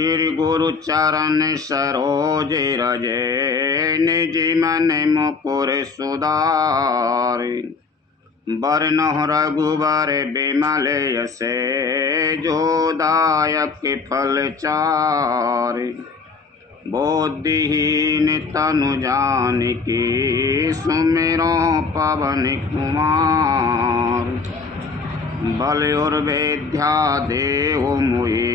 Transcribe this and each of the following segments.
श्री गुरु चरण सरोज रजे, निज मन मुकुर सुधारि। बरनहुँ रघुबर बिमल यसे, जो दायक फल चारि। बुद्धिहीन तनु जानिके, सुमिरो पवन कुमार। बल और विद्या देहु मोहि,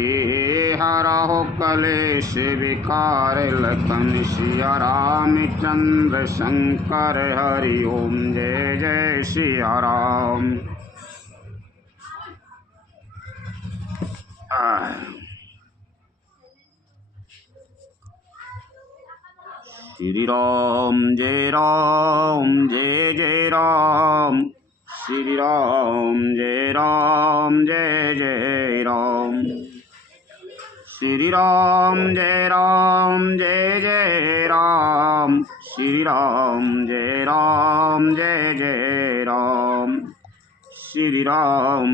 हरहु कलेश विकार। लखन सिया रामचंद्र शंकर, हरि ओम जय जय सिया राम। श्री राम जय राम जय जय राम, श्री राम जय जय राम। श्री राम जय जय राम, श्री राम जय जय राम। श्री राम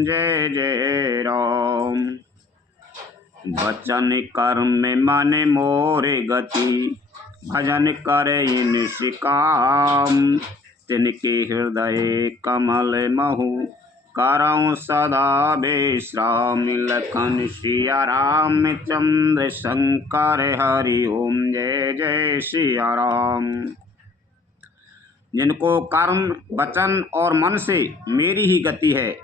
जय जय राम। वचन कर्म मन मोरे गति, भजन करे निष्काम। तिनके हृदय कमल महु, करऊँ सदा विश्राम। लखन सिया रामचंद्र शंकर, हरि ओम जय जय सिया राम। जिनको कर्म वचन और मन से मेरी ही गति है,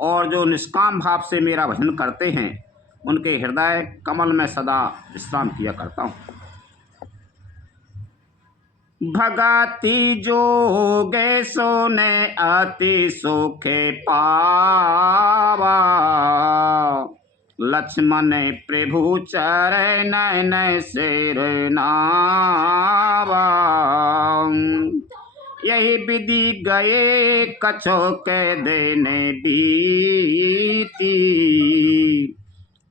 और जो निष्काम भाव से मेरा भजन करते हैं, उनके हृदय कमल में सदा विश्राम किया करता हूँ। भगति जोगे सोने अति सुखे पावा। लक्ष्मण प्रभु चरण सिर नावा। यही विधि गए कछो के देने बीती।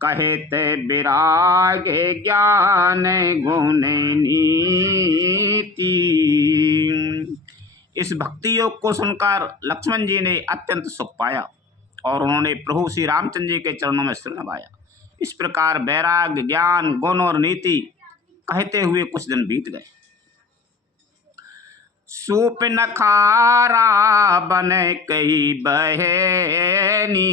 कहते विरागे ज्ञान गुण नीति। इस भक्ति योग को सुनकर लक्ष्मण जी ने अत्यंत सुख पाया, और उन्होंने प्रभु श्री रामचंद्र जी के चरणों में सिर नवाया। इस प्रकार वैराग्य ज्ञान गुण और नीति कहते हुए कुछ दिन बीत गए। सूप नखारा बन कही बहनी,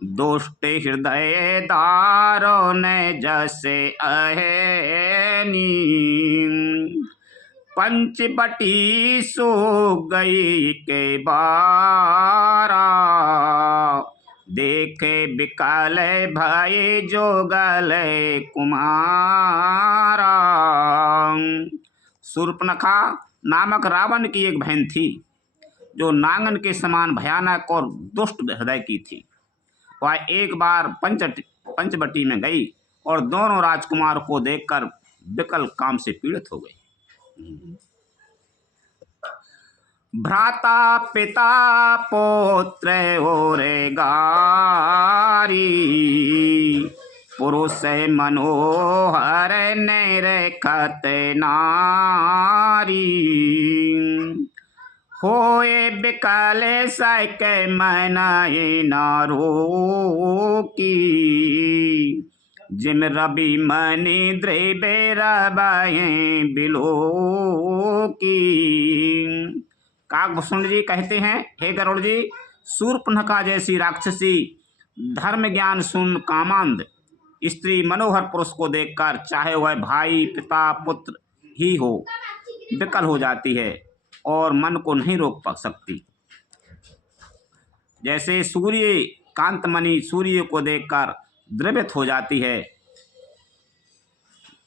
दुष्ट हृदय दारो ने जैसे अहनी। पंचवटी सो गई के बारा, देखे बिकल भय जोगल कुमारा। शूर्पणखा नामक रावण की एक बहन थी, जो नांगन के समान भयानक और दुष्ट हृदय की थी। वह एक बार पंचवटी में गई और दोनों राजकुमार को देखकर विकल काम से पीड़ित हो गई। भ्राता पिता पौत्र और गारी, पुरुष मनोहर निरखत नारी। होए बिकल सक मनाए नारो की, जिम रवि मणि द्रव्य रबाए बिलो की। काकभूषण जी कहते हैं, हे गरुड़ जी, शूर्पणखा जैसी राक्षसी धर्म ज्ञान शून्य कामांध स्त्री मनोहर पुरुष को देखकर, चाहे वह भाई पिता पुत्र ही हो, विकल हो जाती है और मन को नहीं रोक पा सकती। जैसे सूर्य कांतमणि सूर्य को देखकर द्रवित हो जाती है,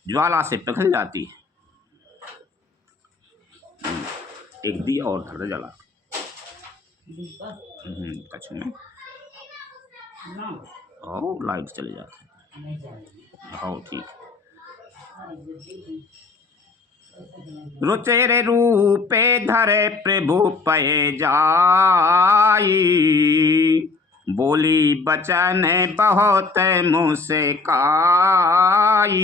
ज्वाला से पिघल जाती है। एक दिया और धर जला कछु में, और लाइट चले जाती है। हाँ ठीक। रुचिर रूपे धरे प्रभु पय जाई, बोली बचन बहुत मुझसे काई।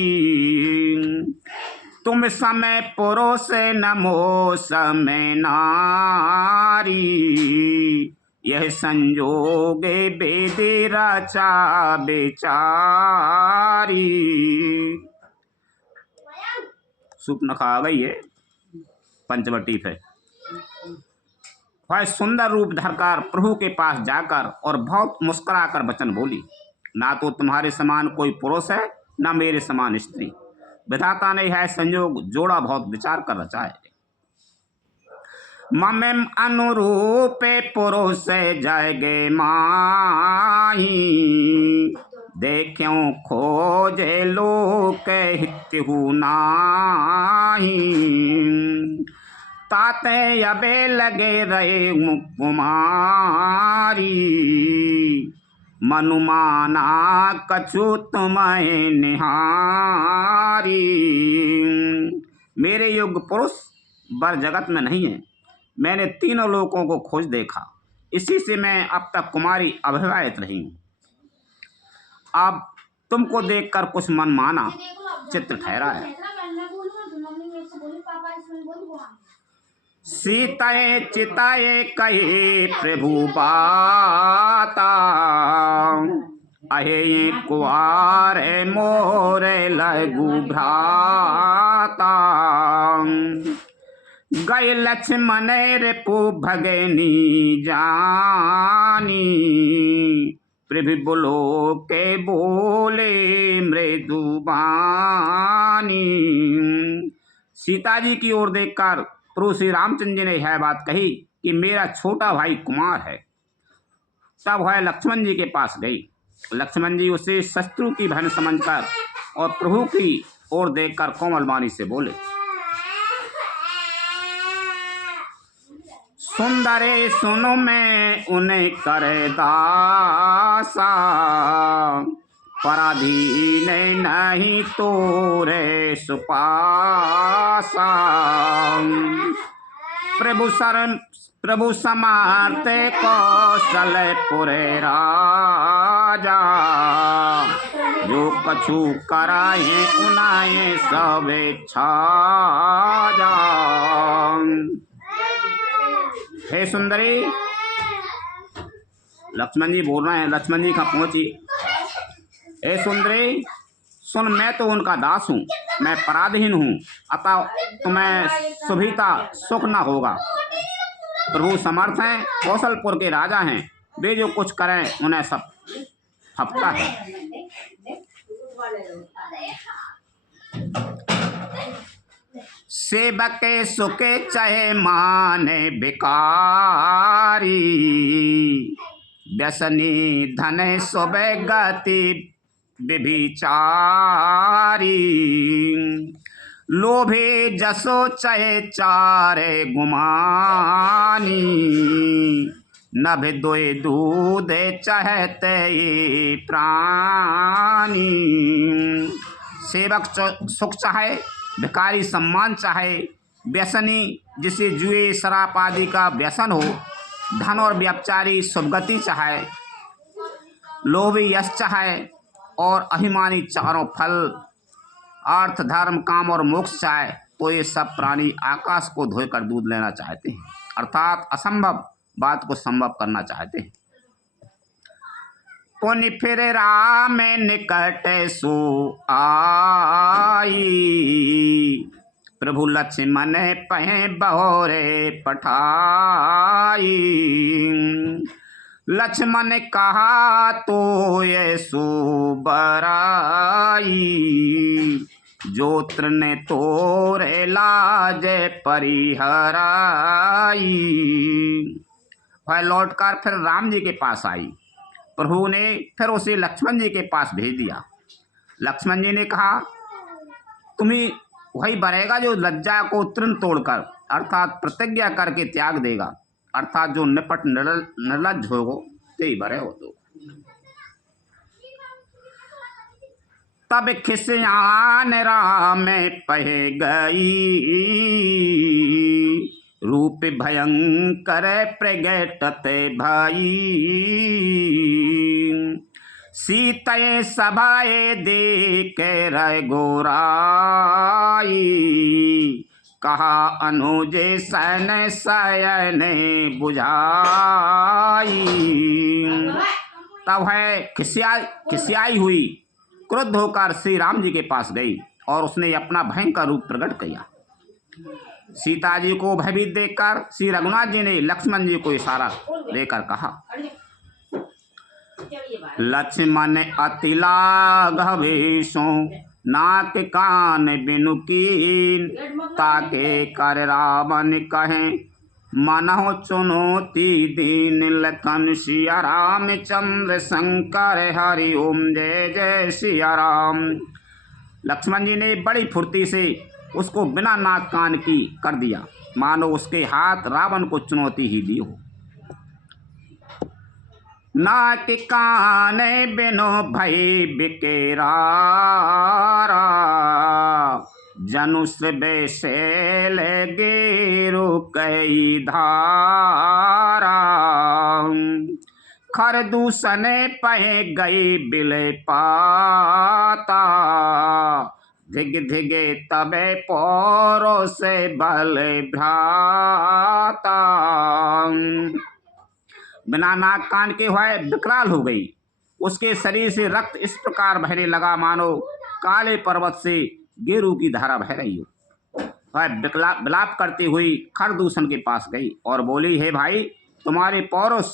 तुम समय पुरुष नमो समय नारी, यह संजोगे बेदे रचा बेचारी। सूर्पनखा आ गई है पंचवटी पे। वह सुंदर रूप धरकर प्रभु के पास जाकर और बहुत मुस्कुराकर वचन बोली, ना तो तुम्हारे समान कोई पुरुष है, ना मेरे समान स्त्री। विधाता ने यह संयोग जोड़ा बहुत विचार कर रचा है। ममें अनुरूपे पुरुष जाएगे माही, देख्यों खोजे लोक हित्यहु नाही। ताते अबे लगे रहे मुकुमारी, मनुमाना कछु तुम्हें निहारी। मेरे योग्य पुरुष बर जगत में नहीं है। मैंने तीनों लोकों को खोज देखा, इसी से मैं अब तक कुमारी अविवाहित रही हूँ। अब तुमको देखकर कुछ मनमाना चित्त ठहरा है। सीताए चिताए कहे प्रभु बाता, अहे कुआर मोरे लगु भ्राता। गए लक्ष्मण रिपु भगनी जानी, प्रभु बोलो के बोले मृदुबानी। सीता जी की ओर देखकर प्रभु श्री रामचंद्र जी ने यह बात कही कि मेरा छोटा भाई कुमार है। तब वह लक्ष्मण जी के पास गई। लक्ष्मण जी उसे शत्रु की बहन समझकर और प्रभु की ओर देखकर कोमल वाणी से बोले, सुंदरे सुनो मैं उन्हें करे दासा, पराधीन नहीं तोरे सुपासा। प्रभु समार्ते कौशलपुरे राजा, जो कछु कराए उनाए सब छाजा। हे सुंदरी, लक्ष्मण जी बोल रहे हैं। लक्ष्मण जी कहाँ पहुंची? हे सुंदरी सुन, मैं तो उनका दास हूँ, मैं पराधीन हूँ, अतः तुम्हें सुभिता सुख न होगा। प्रभु समर्थ हैं, कौशलपुर के राजा हैं, वे जो कुछ करें उन्हें सब हफ्ता है। सेवक सुखे चाहे माने बिकारी, व्यसनी धन सुबह गति विभिचारी। लोभे जसो चाहे चारे गुमानी, नभ दोए दूध चाहते प्राणी। सेवक सुख चाहे, भिखारी सम्मान चाहे, व्यसनी जिसे जुए शराब आदि का व्यसन हो, धन और व्यभिचारी सुभगति चाहे, लोभी यश चाहे और अभिमानी चारों फल अर्थ धर्म काम और मोक्ष चाहे, तो ये सब प्राणी आकाश को धोकर दूध लेना चाहते हैं, अर्थात असंभव बात को संभव करना चाहते हैं। पुनि फिर राम निकट सो आई, प्रभु लक्ष्मण पहे बहोरे पठाई। लक्ष्मण कहा तो ये सो बराई, जोत्र ने तोरे लाज परिहराई। वह लौटकर फिर राम जी के पास आई। प्रभु ने फिर उसे लक्ष्मण जी के पास भेज दिया। लक्ष्मण जी ने कहा, तुम्हें वही बरेगा जो लज्जा को तृण तोड़कर अर्थात प्रतिज्ञा करके त्याग देगा, अर्थात जो निपट निर्लज्ज होगो ते ही बरे हो। तो तब खिसियान राम पहे गई, रूप भयंकर प्रगटते भाई। सीतये सभाए देख रह गोराई, कहा अनुजे सैन सयन बुझाई। तब है खिसियाई हुई क्रुद्ध होकर श्री राम जी के पास गई और उसने अपना भयंकर रूप प्रकट किया। सीता जी को भयभीत देखकर श्री रघुनाथ जी ने लक्ष्मण जी को इशारा देकर कहा, लक्ष्मण अति लाघवेशो नाक कान बिनु कीन, ताके कर रावण कहे मनहो चुनौती दीन। लखन सिया रामचंद्र शंकर हरि ओम जय जय सिया राम। लक्ष्मण जी ने बड़ी फुर्ती से उसको बिना नाक कान की कर दिया, मानो उसके हाथ रावण को चुनौती ही दी हो। नाक कान बिनो भई बिकेरा, जनुष बेसेल गेरु कई धारा। खर दूषण पहे गई बिले पाता, धिग धिगे तबे पौरो से बल भ्राता। बिना नाक कान के हुए विकराल हो गई। उसके शरीर से रक्त इस प्रकार बहने लगा मानो काले पर्वत से गेरू की धारा बह रही हो। वह विलाप करती हुई खरदूषण के पास गई और बोली, हे भाई, तुम्हारे पौरुष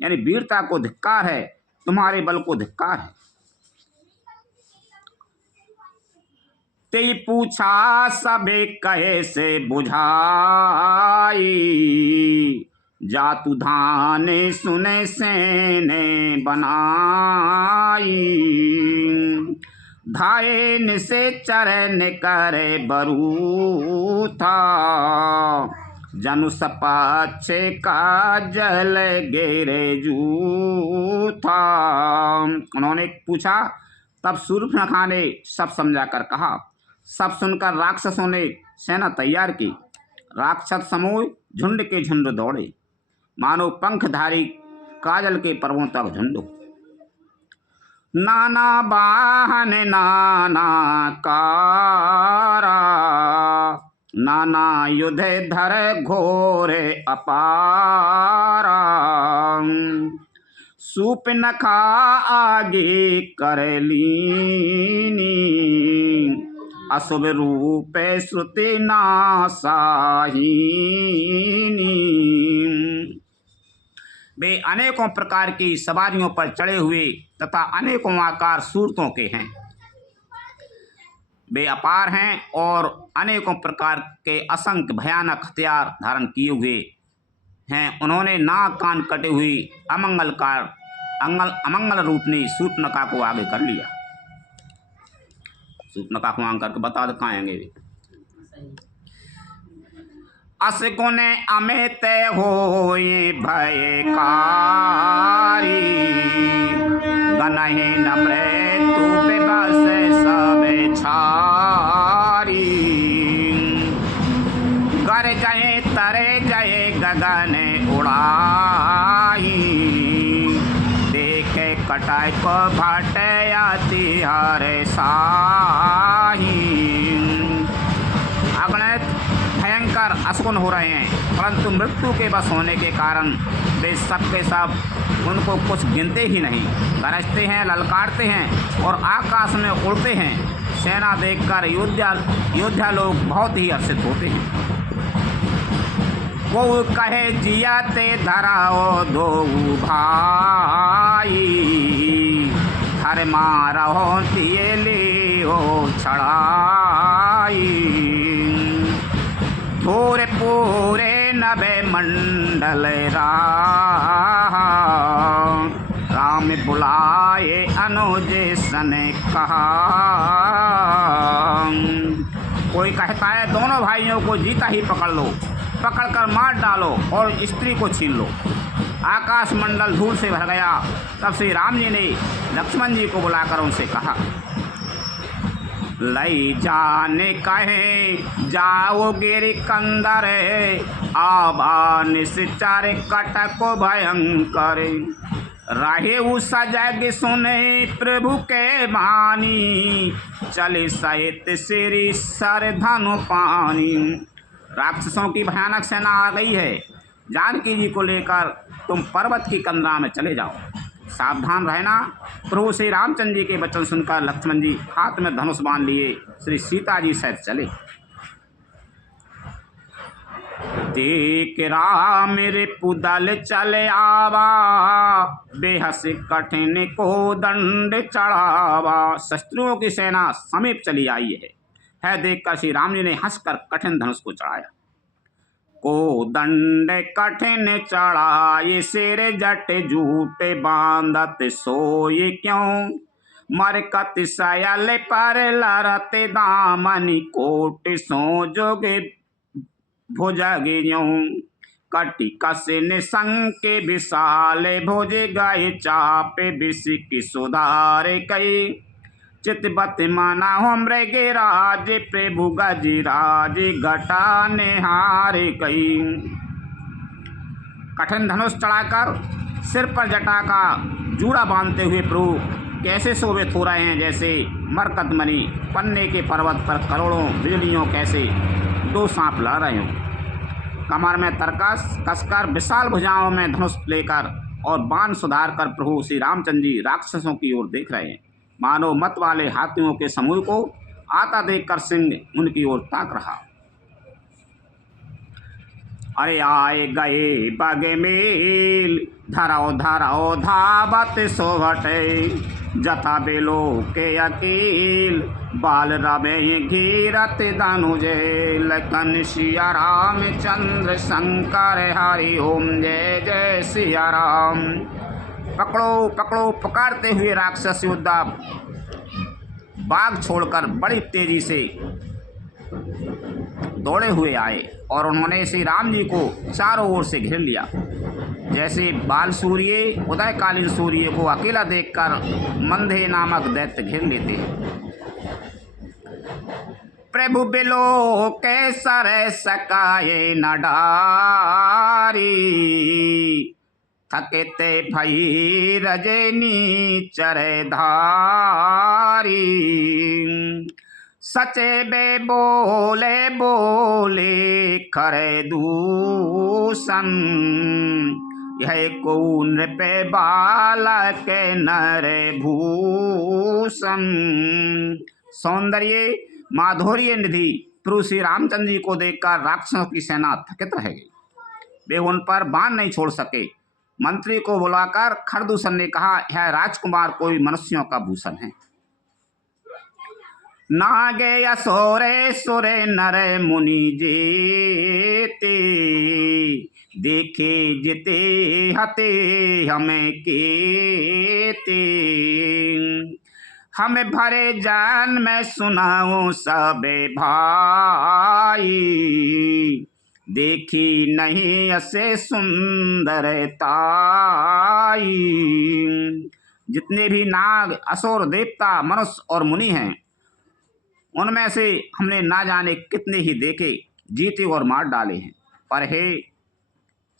यानी वीरता को धिक्कार है, तुम्हारे बल को धिक्कार है। ते पूछा सबे कहे से बुझाई, जातु धाने सुने सेने बनाई। धायन से चरण करे बरू था, जनु सपाछे का जल गेरे जूथा। उन्होंने पूछा, तब शूर्पणखा ने सब समझा कर कहा। सब सुनकर राक्षसों ने सेना तैयार की। राक्षस समूह झुंड के झुंड दौड़े, मानो पंखधारी काजल के पर्वों तक झुंड। नाना वाहन नाना कारा, नाना युध धर घोरे अपारा। शूर्पणखा आगे कर लीनी, अशुभ रूप श्रुति नासाहीनी। वे अनेकों प्रकार की सवारियों पर चढ़े हुए तथा अनेकों आकार सूरतों के हैं। वे अपार हैं और अनेकों प्रकार के असंख्य भयानक हथियार धारण किए हुए हैं। उन्होंने नाक कान कटे हुई अमंगल रूपनी शूर्पणखा को आगे कर लिया। शूर्पणखा को आगे करके बता दिखाएंगे वे। असगुन अमित होए भयकारी, गनहि न मृत्यु विवश सब छारी। गर जय तरे जय गगन उड़ाई, देखे कटाई को भटयाति हर साही। अगणित भयंकर असगुन हो रहे हैं, परंतु मृत्यु के बस होने के कारण वे सब के सब उनको कुछ गिनते ही नहीं। गरजते हैं, ललकारते हैं और आकाश में उड़ते हैं। सेना देखकर योद्धा लोग बहुत ही हर्षित होते हैं। वो कहे जियाते धराओ दो भाई, हर मारो तिये लियो छड़ाई। थोरे पूरे नभे मंडल रहा, राम बुलाए अनुजे सने कहा। कोई कहता है दोनों भाइयों को जीता ही पकड़ लो, पकड़कर मार डालो और स्त्री को छीन लो। आकाश मंडल धूल से भर गया। तब श्री राम जी ने लक्ष्मण जी को बुलाकर उनसे कहा, लई जाने कहे जाओ गिरि कंदर, आबा निश्चर कटक भयंकर। राहे सजग सुने प्रभु के मानी, चले सहित श्री सर धनु पानी। राक्षसों की भयानक सेना आ गई है। जानकी जी को लेकर तुम पर्वत की कंदरा में चले जाओ, सावधान रहना। प्रभु श्री रामचंद्र जी के वचन सुनकर लक्ष्मण जी हाथ में धनुष बांध लिए श्री सीता जी सहित चले। देख राम रिपुदल चले आवा, बेहस कठिन को दंड चढ़ावा। शस्त्रुओं की सेना समीप चली आई है देखकर श्री राम जी ने हंसकर कठिन धनुष को चढ़ाया। को दंड कठिन चढ़ाए, सिर जट झूठ बांधत सोए क्यों। मरकत सयल पर लरत दामन, कोट सो जोगे भुजगियों। कटि कसिन संके विशाल, भुज गए चापे बिसिक सुधार कई। चितबत माना हमरे गिराज, प्रभु गजराज घटा निहार कई। कठिन धनुष चढ़ाकर सिर पर जटा का जूड़ा बांधते हुए प्रभु कैसे शोभित हो रहे हैं, जैसे मरकत मणि पन्ने के पर्वत पर करोड़ों बिजलियों कैसे दो सांप लड़ रहे हों। कमर में तरकस कसकर विशाल भुजाओं में धनुष लेकर और बाण सुधार कर प्रभु श्री रामचंद्र जी राक्षसों की ओर देख रहे हैं। मानो मत वाले हाथियों के समूह को आता देखकर सिंह उनकी ओर ताक रहा। अरे आए गए बग मेल, धराओ धराओ धावत सोहटे। जथा बेलो के अकील, बाल रमे घीरत धनुजे। लखन सिया रामचंद्र शंकर हरि ओम, जय जय सिया राम। पकड़ो पकड़ो पुकारते हुए राक्षस योद्धा बाघ छोड़कर बड़ी तेजी से दौड़े हुए आए और उन्होंने श्री राम जी को चारों ओर से घेर लिया। जैसे बाल सूर्य उदयकालीन सूर्य को अकेला देखकर मंदे नामक दैत्य घेर लेते हैं। प्रभु बिलो के सर सकाए न डारी, थकेते भई रजनी चरे धारी। सचे बे बोले बोले करे दूषण, यह को नृप बालक नर भूषण। सौंदर्य माधुर्य निधि प्रभु श्री रामचंद्र जी को देखकर राक्षसों की सेना थकित रह गई। वे उन पर बाण नहीं छोड़ सके। मंत्री को बुलाकर खरदूषण ने कहा, यह राजकुमार कोई मनुष्यों का भूषण है। नागे असोरे सुरे नर मुनि जेते, देखे जिते हते हमें केते। हमें भरे जान में सुनाऊं सबे भाई, देखी नहीं ऐसे सुंदरताई। जितने भी नाग असुर देवता मनुष्य और मुनि हैं, उनमें से हमने ना जाने कितने ही देखे, जीते और मार डाले हैं। पर हे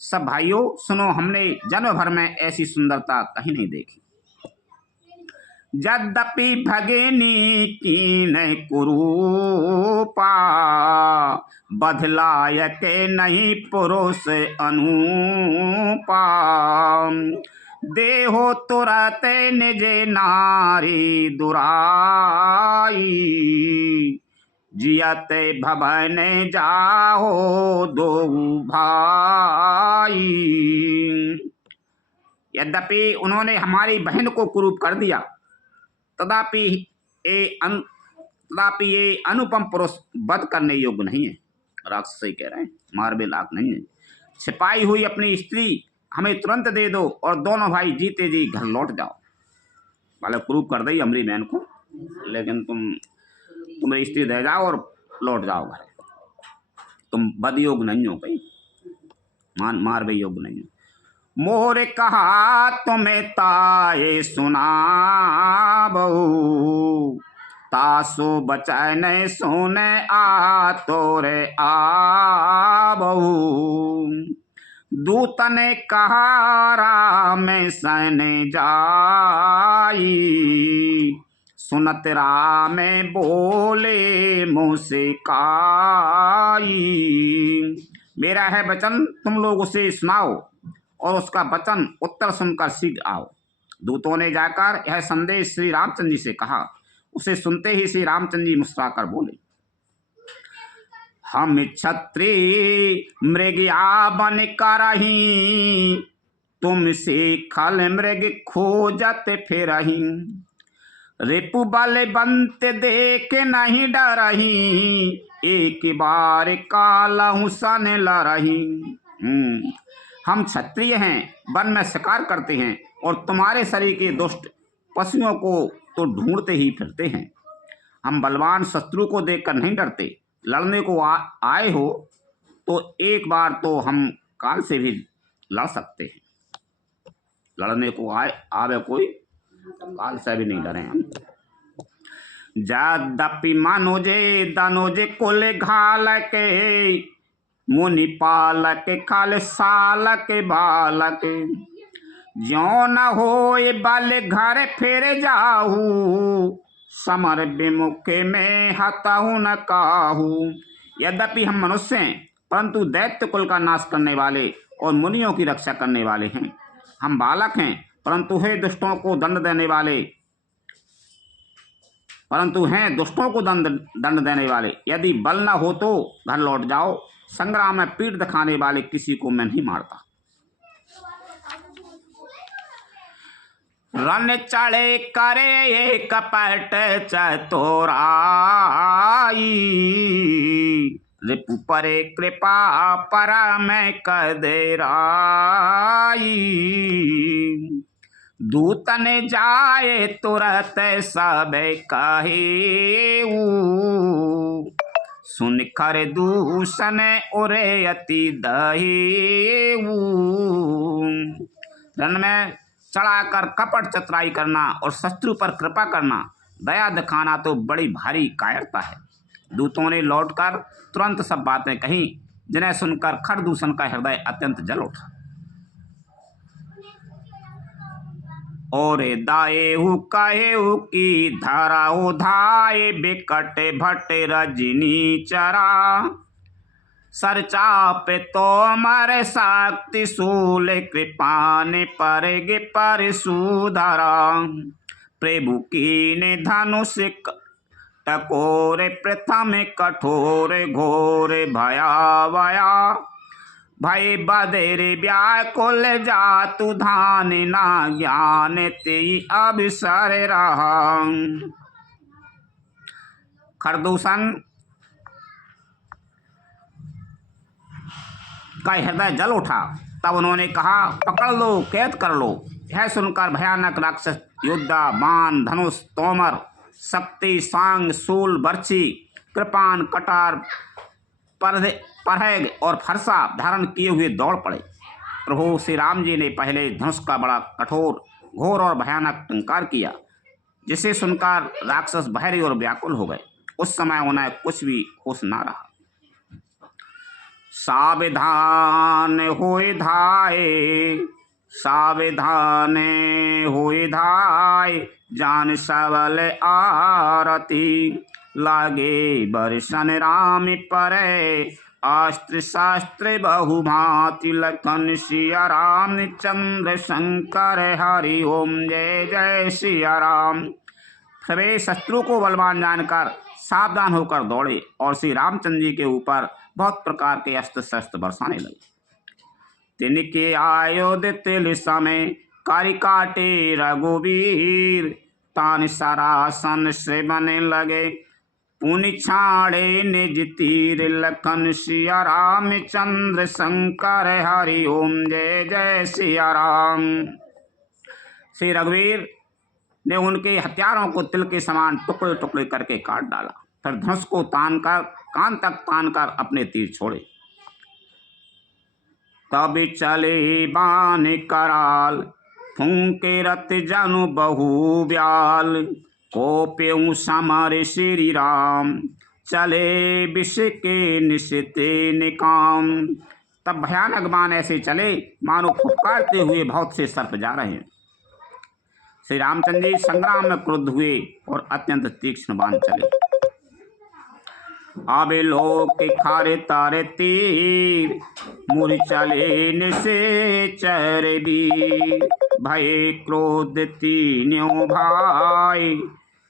सब भाइयों सुनो, हमने जन्म भर में ऐसी सुंदरता कहीं नहीं देखी। यद्यपि भगिनी कीन कुरूपा, बदलायक नहीं पुरुष अनुपा। देहो तुरत निज नारी दुराई, जियत भवन जाहो दो भाई। यद्यपि उन्होंने हमारी बहन को कुरूप कर दिया, तथापि ये अनुपम पुरुष वध करने योग्य नहीं है। राक्षस ही कह रहे हैं, मारबे लायक नहीं है। छिपाई हुई अपनी स्त्री हमें तुरंत दे दो और दोनों भाई जीते जी घर लौट जाओ। वाले कुरूप कर दी हमारी बहन को, लेकिन तुम्हारी स्त्री दे जाओ और लौट जाओ घर। तुम वध योग्य नहीं हो भाई, मारबे योग्य नहीं हो। मोर कहा तुम्हें ताये सुनाबो, तासो बचन सोने आ तोरे आबो। दूत ने कहा राम सन जाई, सुनत राम बोले मुँह से काई। मेरा है वचन, तुम लोग उसे सुनाओ और उसका वचन उत्तर सुनकर शीघ्र आओ। दूतों ने जाकर यह संदेश श्री रामचंद्र जी से कहा। उसे सुनते ही श्री रामचंद्र जी मुस्कुराकर बोले, हम क्षत्रिय मृगया बन करही, तुमसे खल मृग खोजत फिरही। रिपु बल बंत देख नहीं डरही, एक बार कालहु सन लरही। हम क्षत्रिय हैं, वन में शिकार करते हैं और तुम्हारे शरीर के दुष्ट पशुओं को तो ढूंढते ही फिरते हैं। हम बलवान शत्रु को देखकर नहीं डरते। लड़ने को आए हो तो एक बार तो हम काल से भी लड़ सकते हैं। लड़ने को आवे कोई, काल से भी नहीं डरे हम। यद्यपि मनोजे दनोजे कुल घाल के, मुनि पालक खाल सालक बालक। ज्यों न होए बल घर फिर जाहू, समर विमुख में हतहु न काहू। यद्यपि हम मनुष्य हैं, परंतु दैत्य कुल का नाश करने वाले और मुनियों की रक्षा करने वाले हैं। हम बालक हैं, परंतु हैं दुष्टों को दंड देने वाले। यदि बल न हो तो घर लौट जाओ। संग्राम में पीठ दिखाने वाले किसी को मैं नहीं मारता। रन चढ़े करे कपट चतुराई, रिपु परे कृपा परम कदराई। दूतन जाए तुरत सब कहेऊ, सुन कर दूषण उरे अति दहेऊ। रन में चढ़ाकर कपट चतुराई करना और शत्रु पर कृपा करना, दया दिखाना तो बड़ी भारी कायरता है। दूतों ने लौटकर तुरंत सब बातें कहीं, जिन्हें सुनकर खरदूषण का हृदय अत्यंत जल उठा। और दाएहु कहेहु की धराऊ धाय, बिकट भट रजनी चरा। सर चाप तोमर शक्ति शूल, कृपान परग परशुधरा। प्रभु कीने धनुष टकोर, प्रथम कठोर घोर भयावया। भय बदेर व्याकुल जातु धान, ना ज्ञान तेई अवसर रहा। खरदूषण का हृदय जल उठा। तब उन्होंने कहा, पकड़ लो, कैद कर लो। यह सुनकर भयानक राक्षस योद्धा बाण, धनुष, तोमर, शक्ति, सांग, शूल, बर्छी, कृपान, कटार, परहग और फरसा धारण किए हुए दौड़ पड़े। प्रभु श्री राम जी ने पहले धनुष का बड़ा कठोर, घोर और भयानक टंकार किया, जिसे सुनकर राक्षस बहरे और व्याकुल हो गए। उस समय उन्हें कुछ भी होश न रहा। सावधान होए धाये, सावधान होए धाय, जान सबल आरती। लागे बरसन राम परे, अस्त्र शास्त्र बहुभांति। लखन सिया राम चंद्र शंकर, हरि ओम जय जय सिया राम। वे शत्रु को बलवान जानकर सावधान होकर दौड़े और श्री रामचंद्र जी के ऊपर बहुत प्रकार के अस्त्र शस्त्र बरसाने लगे। तिनके आयोध तिल समय, कारी काटे रघुवीर। तान सरासन से बने लगे, पुनि छाड़े निज तीर। लखन सिया राम चंद्र शंकर, हरि ओम जय जय सिया राम। श्री रघुवीर ने उनके हथियारों को तिल के समान टुकड़े टुकड़े करके काट डाला। फिर धनुष को तानकर, कान तक तानकर अपने तीर छोड़े। तब चले बाण कराल, फूंके रथ जनु बहु ब्याल। कोप्यऊ समर श्री राम, चले विष के निशिते निकाम। तब भयानक बाण ऐसे चले मानो फुफकारते हुए बहुत से सर्प जा रहे हैं। श्री रामचंद्र जी संग्राम में क्रुद्ध हुए और अत्यंत तीक्ष्ण बाण चले। आबे लोक खारे तारे तीर, मूर्छा लेने से चर वीर। भय क्रोध तीनों भाई,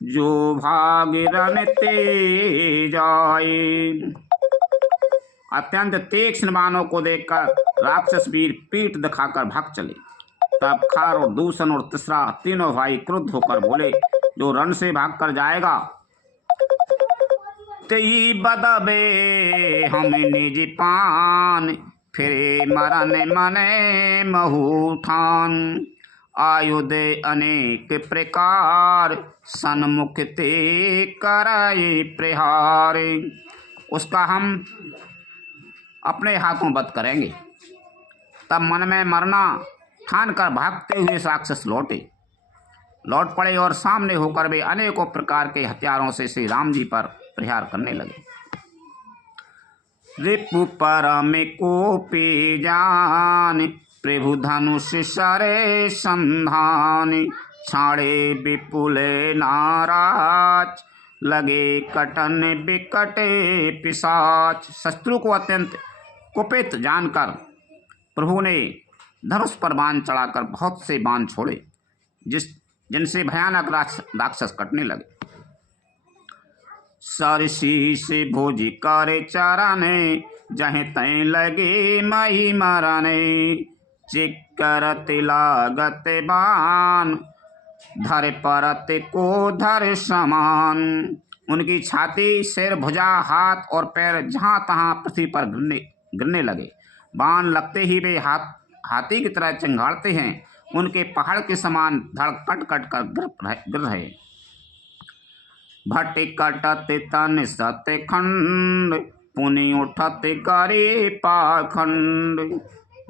जो भाग रन ते जाए। अत्यंत तीक्ष्ण बाणों को देखकर राक्षस वीर पीठ दिखाकर भाग चले। तब खर और दूषण और तीसरा तीनों भाई क्रुद्ध होकर बोले, जो रण से भागकर जाएगा तेई बदबे हम निज पान, फिरे मरन मने महू ठान। आयुध अनेक प्रकार, सन्मुख ते कराए प्रहार। उसका हम अपने हाथों वध करेंगे। तब मन में मरना ठान कर भागते हुए राक्षस लौट पड़े और सामने होकर वे अनेकों प्रकार के हथियारों से श्री राम जी पर प्रहार करने लगे। रिपु परम कोपी जान, प्रभु धनुष सरे संधान। छाड़े विपुल नाराज, लगे कटन बिकटे पिशाच। शत्रु को अत्यंत कुपित जानकर प्रभु ने धनुष पर बाण चढ़ाकर बहुत से बाण छोड़े, जिनसे भयानक राक्षस कटने लगे। सरसी से भोज कर चरने, जहे तय लगे मही मरने। चिक्कर लागत बाण, धर परत को धर समान। उनकी छाती, सिर, भुजा, हाथ और पैर जहां तहां पृथ्वी पर गिरने लगे। बाण लगते ही वे हाथी की तरह चिंगाड़ते हैं। उनके पहाड़ के समान धड़ कट कट कर गिर रहे। भट्ट कटत तन सत खंड, पुनि उठत करे पाखंड।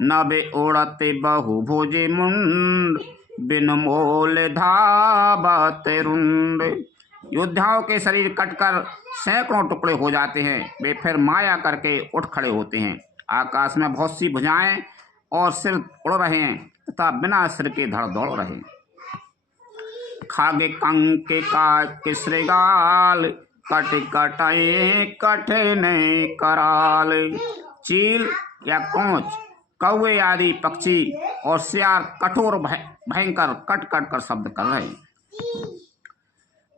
नभ उड़त बहु भुज मुंड, बिन मोल धावत रुंड। योद्धाओं के शरीर कटकर सैकड़ों टुकड़े हो जाते हैं। वे फिर माया करके उठ खड़े होते हैं। आकाश में बहुत सी भुजाएं और सिर उड़ रहे हैं तथा बिना सिर के धड़ दौड़ रहे। खागे कंके का श्रृगाल, कट कटाए कठिन कराल। चील या कोंच, कौवे आदि पक्षी और सियार कठोर भयंकर कट कट कर शब्द कर रहे।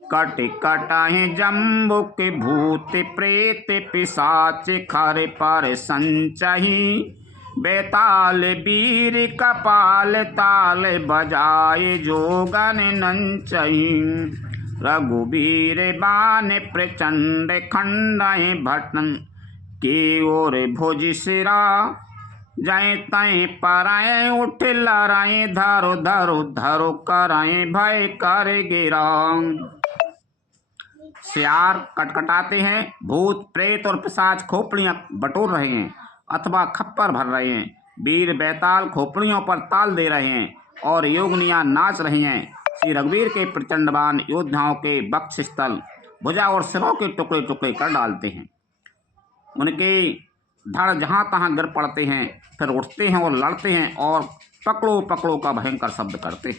कट कटाए जम्बुक भूत प्रेत पिशाच, खर पर संचही। बेताल वीर कपाल ताल, बजाए जोगन नंचही। रघुवीर बाण प्रचंड खंडय, भटन के ओर भुज सिरा। जय तय पराए उठ लड़ाए, धरो धरो धरो कराए भय कर गिरा। सियार कटकटाते हैं, भूत प्रेत और पिशाच खोपड़ियां बटोर रहे हैं अथवा खप्पर भर रहे हैं। वीर बैताल खोपड़ियों पर ताल दे रहे हैं और योगनियां नाच रही हैं। श्री रघुवीर के प्रचंड बाण योद्धाओं के वक्षस्थल, भुजा और सिरों के टुकड़े टुकड़े कर डालते हैं। उनके धड़ जहां तहां गिर पड़ते हैं, फिर उठते हैं और लड़ते हैं और पकड़ो पकड़ो का भयंकर शब्द करते हैं।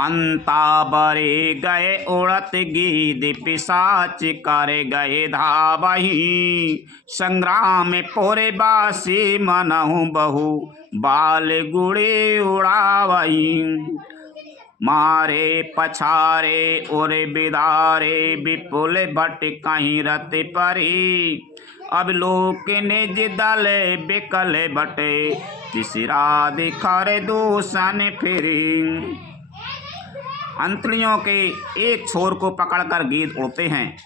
अंताबरे गए उड़त गीद, पिशाच कर गए धावही। संग्राम पोरे बासी मनहु बहु, बाल गुड़े उड़ावही। मारे पछारे उर बिदारे, विपुल भट कहीं रत परी। अब लोक निज दल बिकल बटे, तीसरा दिखर दूषण फिरी। अंतड़ियों के एक छोर को पकड़कर गीद उड़ते हैं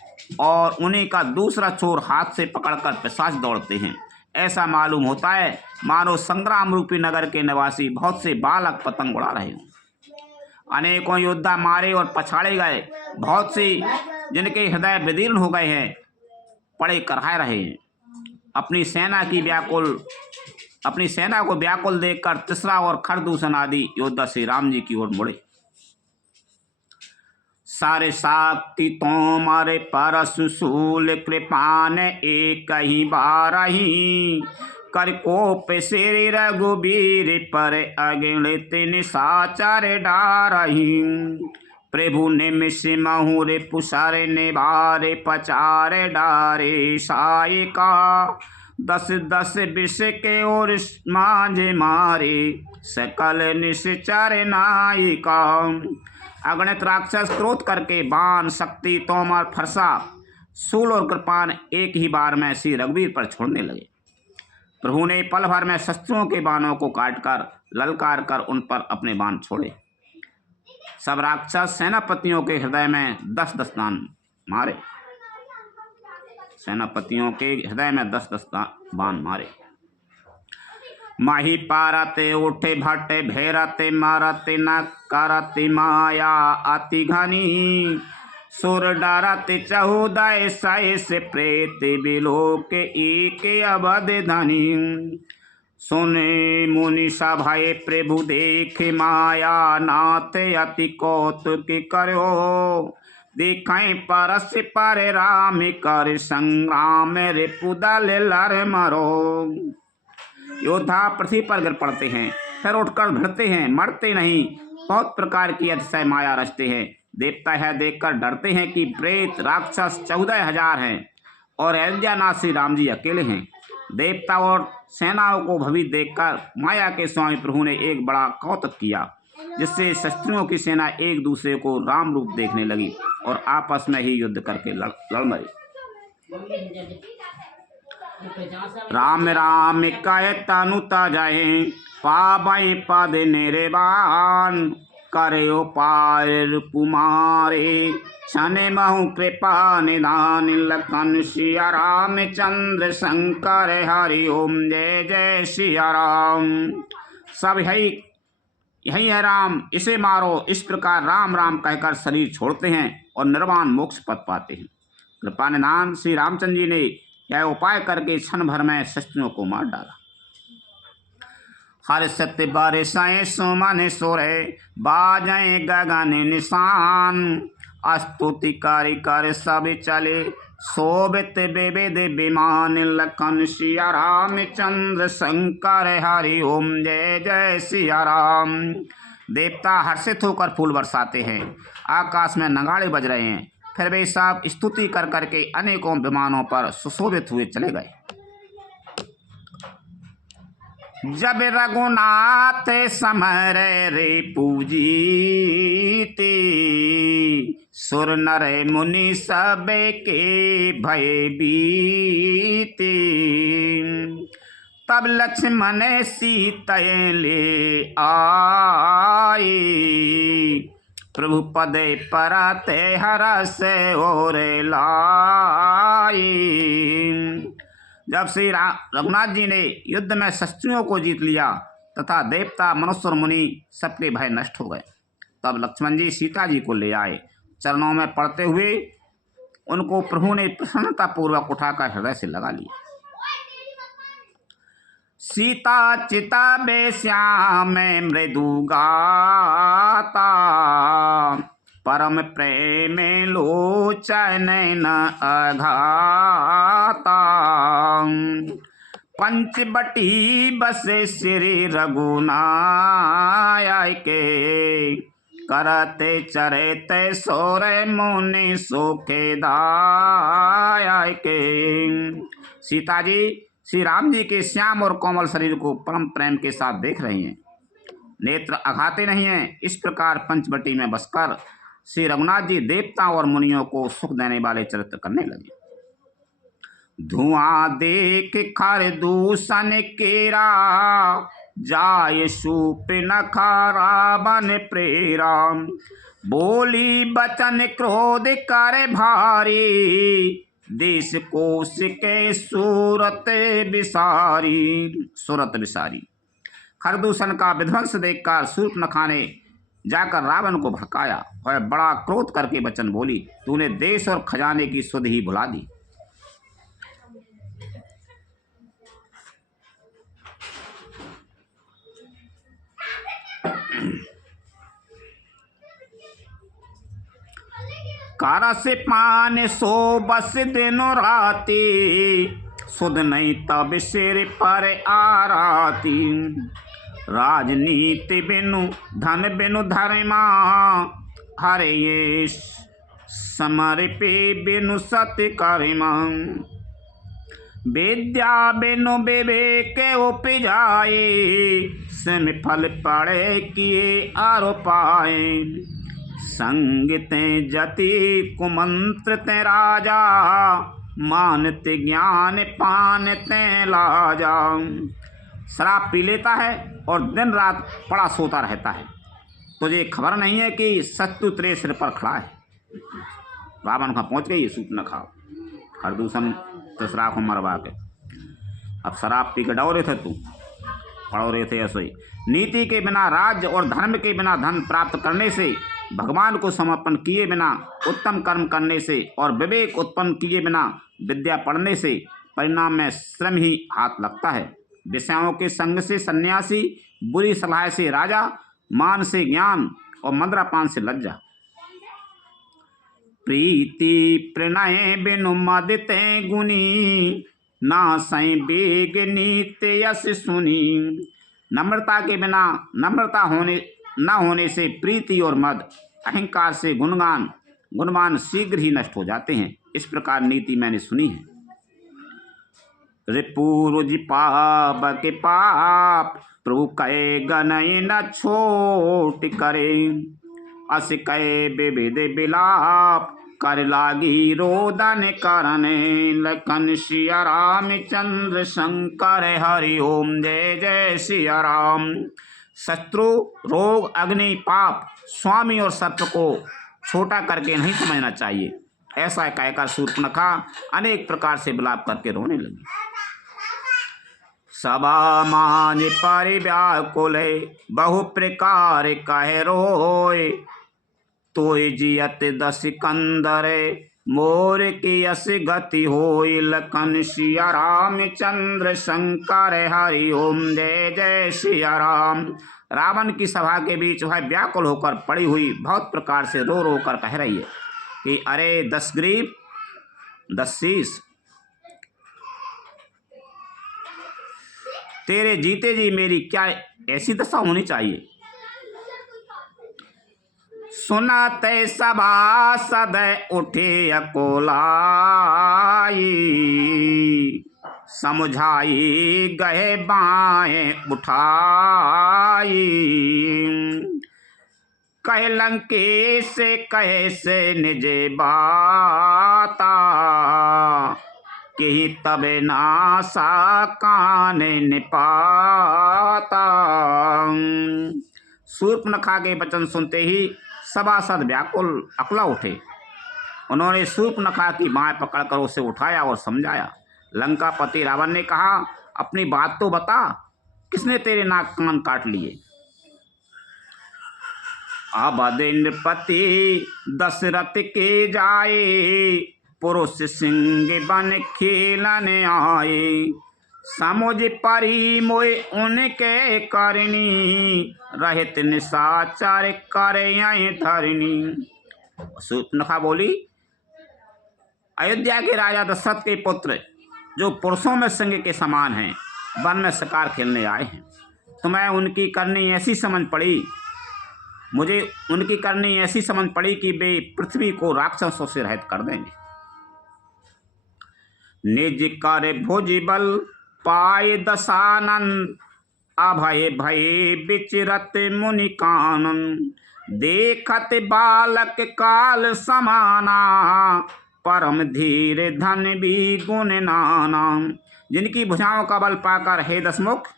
और उन्हीं का दूसरा छोर हाथ से पकड़कर पिशाच दौड़ते हैं। ऐसा मालूम होता है मानो संग्राम रूपी नगर के निवासी बहुत से बालक पतंग उड़ा रहे हों। अनेकों योद्धा मारे और पछाड़े गए, बहुत सी जिनके हृदय विदीर्ण हो गए हैं पड़े कराए रहे हैं। अपनी सेना को व्याकुल देखकर तीसरा और खरदूषण आदि योद्धा श्री राम जी की ओर मुड़े। सारे शक्ति तोमरे परशु शूल, कृपान एक ही बारही। कर कोप श्री रघुबीर पर अगणित निशाचर डारही। प्रभु निमिष महुरे पुषर निवारे पचार डारे सायिका। 10-10 विष के ओर मांझे मारे सकल निश्चर नायिका। अगणित राक्षस क्रोध करके बाण शक्ति तोमर फरसा शूल और कृपान एक ही बार में श्री रघुवीर पर छोड़ने लगे। प्रभु ने पल भर में शस्त्रों के बाणों को काटकर ललकार कर उन पर अपने बाण छोड़े। सब राक्षस सेनापतियों के हृदय में 10-10 बाण मारे। सेनापतियों के हृदय में 10-10 बाण मारे। माही पारते उठे भट्टे भेरते मारते न करते माया अति घनी। सुर डरते 14 सहस प्रेत बिलोक एक अवध धनी। सुने मुनि सभाए प्रभु देख माया नाथ अति कौतुक करो। दिखाए परस पर राम कर संग्राम रिपुदल लर मरो। योद्धा पृथ्वी पर गिर पड़ते हैं, फिर उठकर भिड़ते हैं, मरते नहीं। बहुत प्रकार की अतिशय माया रचते हैं। देवता है देखकर डरते हैं कि प्रेत राक्षस 14,000 हैं और अयोध्यानाथ श्री राम जी अकेले हैं। देवता और सेनाओं को भविष्य देखकर माया के स्वामी प्रभु ने एक बड़ा कौतुक किया, जिससे शस्त्रियों की सेना एक दूसरे को राम रूप देखने लगी और आपस में ही युद्ध करके लड़ मरी। राम राम कहे तनुता जाए पाबई पद निरेबान। करयो पार कुमारे छने महु कृपा निदान। लखन सिया राम चंद्र शंकर हरि ओम जय जय सिया राम। सब यही है राम, इसे मारो। इस प्रकार राम राम कहकर शरीर छोड़ते हैं और निर्वाण मोक्ष पद पाते हैं। कृपा निदान श्री रामचंद्र जी ने यह उपाय करके क्षण भर में शस्त्रियों को मार डाला। हर सत्य बारिशाएं सुमन सोरे बाजाएं गगन निशान। स्तुति कार्य कर सब चले शोभित विविध विमान। लखन सिया राम चंद्र शंकर हरि ओम जय जय सिया राम। देवता हर्षित होकर फूल बरसाते हैं, आकाश में नगाड़े बज रहे हैं। फिर वे सब स्तुति कर करके अनेकों विमानों पर सुशोभित हुए चले गए। जब रघुनाथ समर रे पूजीते सुर नर मुनि सब के भय बीते। तब लक्ष्मण सीता ले आए प्रभु पद परते हरस और लाए। जब श्री रघुनाथ जी ने युद्ध में शस्त्रियों को जीत लिया तथा देवता मनुष्य और मुनि सबके भय नष्ट हो गए, तब लक्ष्मण जी सीता जी को ले आए। चरणों में पड़ते हुए उनको प्रभु ने प्रसन्नता पूर्वक उठाकर हृदय से लगा लिया। सीता चिता बे श्याम मृदु गाता परम प्रेम लोचन न अघाता। पंचबटी बसे श्री रघुनाय के करते चरते सोरे मुनि सुखे दाय के। सीता जी श्री राम जी के श्याम और कोमल शरीर को परम प्रेम के साथ देख रही हैं, नेत्र अघाते नहीं हैं। इस प्रकार पंचवटी में बसकर श्री रघुनाथ जी देवता और मुनियों को सुख देने वाले चरित्र करने लगे। धुआं देख खर दूषण केरा जाय सूप नखारा बन प्रेरा। बोली बचन क्रोध कर भारी देश कोश के सूरत विसारी। खरदूषण का विध्वंस देखकर शूर्पणखा ने जाकर रावण को भड़काया। वह बड़ा क्रोध करके वचन बोली, तूने देश और खजाने की सुध ही भुला दी। कारस पान सो बस दिनो राती सुध नहीं तब सिर पर आराती। राजनीति बिनु धन बिनु धर्मा, हरे ये समर्पे बिनु सत्य कर्मा। विद्या बिनु विवेक उपजाए, सम फल पड़े किए आरो पाए। संगते जति कुमंत्रते राजा, मानते ज्ञान पानते लाजा। शराब पी लेता है और दिन रात पड़ा सोता रहता है। तुझे खबर नहीं है कि शत्रु तेरे सिर पर खड़ा है। रावण का पहुंच गई, सूप न खाओ, खरदूषण तसरा को मरवा के। अब शराब पी के डौरे थे, तू पड़ो रहे थे ऐसे ही। नीति के बिना राज्य और धर्म के बिना धन प्राप्त करने से, भगवान को समर्पण किए बिना उत्तम कर्म करने से और विवेक उत्पन्न किए बिना विद्या पढ़ने से परिणाम में श्रम ही हाथ लगता है। विषयों के संग से सन्यासी, बुरी सलाह से राजा, मान से ज्ञान और मदिरापान से लज्जा। प्रीति प्रणय बिनु मदते गुनी, ना सै बेग नीति यश सुनी। नम्रता के बिना नम्रता न होने से प्रीति और मद, अहंकार से गुणवान शीघ्र ही नष्ट हो जाते हैं। इस प्रकार नीति मैंने सुनी है। रिपुरुज पाप के पाप, प्रभु कहे गनय न छोट करे। अस कहे विविध विलाप, कर लागी रोदन करने। लखन सिया रामचंद्र शंकर हरि ओम, जय जय सिया राम। शत्रु, रोग, अग्नि, पाप, स्वामी और सत्य को छोटा करके नहीं समझना चाहिए। ऐसा कहकर शूर्पणखा अनेक प्रकार से विलाप करके रोने लगी। सबा मान परिव्याकुल, बहु प्रकार कहे रोय। तोय जियत दस कंदर, मोर की यश गति होय। लखन सिया रामचंद्र शंकर हरि ओम, जय जय सिया राम। रावण की सभा के बीच वह व्याकुल होकर पड़ी हुई बहुत प्रकार से रो रो कर कह रही है कि अरे 10 ग्रीव 10 शीश, तेरे जीते जी मेरी क्या ऐसी दशा होनी चाहिए। सुनते सभासद उठे अकोलाई, समझाई गए बाएं उठाई। कह लंके से कहे से निजे बाता, कि तबे नासा कान निपाता। शूर्पणखा के वचन सुनते ही सभासद व्याकुल अकला उठे। उन्होंने शूर्पणखा की बाएं पकड़कर उसे उठाया और समझाया। लंकापति रावण ने कहा, अपनी बात तो बता, किसने तेरे नाक कान काट लिए। अवध नृपति दशरथ के जाए, पुरुष सिंह बन खेलन आए। समुझ परी मोय उनके करनी, रहित निशाचर करे धरनी। शूर्पणखा बोली, अयोध्या के राजा दशरथ के पुत्र जो पुरुषों में सिंह के समान हैं, वन में शिकार खेलने आए हैं। तुम्हें उनकी करनी ऐसी समझ पड़ी, मुझे उनकी करनी ऐसी समझ पड़ी कि वे पृथ्वी को राक्षसों से रहित कर देंगे। निज कर भुज बल पाए दशानन, अभय भय विचरत मुनि कानन। देखत बालक काल समाना, परम धीर धन भी गुण नाना। जिनकी भुजाओं का बल पाकर हे दशमुख,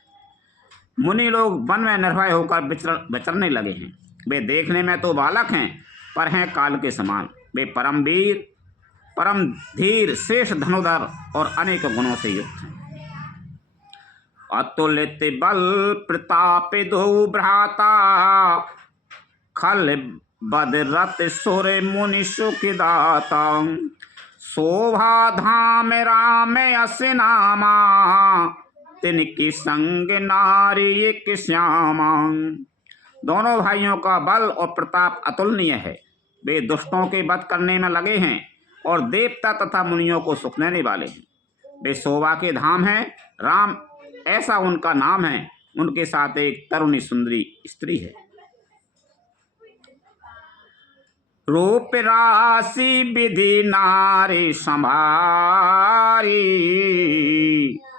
मुनि लोग वन में निर्भय होकर विचरने लगे हैं। वे देखने में तो बालक हैं, पर हैं काल के समान। वे परम वीर, परम धीर, श्रेष्ठ धनुधर और अनेक गुणों से युक्त हैं। अतुलित बल प्रताप दो भ्राता, खल बदरत सुर मुनि सुखदाता। शोभा धाम राम यस नामा, तिनकी संग नारी एक श्यामा। दोनों भाइयों का बल और प्रताप अतुलनीय है। वे दुष्टों के वध करने में लगे हैं और देवता तथा मुनियों को सुख देने वाले हैं। वे शोभा के धाम हैं, राम ऐसा उनका नाम है। उनके साथ एक तरुणी सुंदरी स्त्री है। रूप राशि विधि नारी संभारी,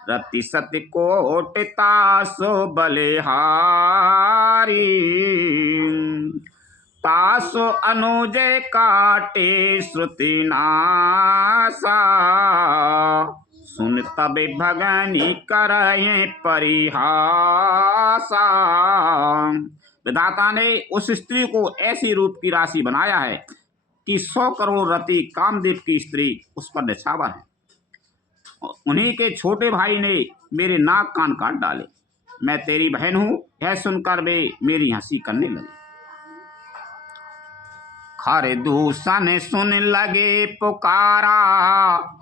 रति सति कोट तासो बलिहारी। तासो अनुजय काटे श्रुति नासा, सुन तबे भगनी करये परिहासा। विधाता ने उस स्त्री को ऐसी रूप की राशि बनाया है कि 100 करोड़ रति कामदेव की स्त्री उस पर निछावर है। उन्हीं के छोटे भाई ने मेरे नाक कान काट डाले। मैं तेरी बहन हूं, यह सुनकर वे मेरी हंसी करने लगे। खर दूषण सुन लगे पुकारा,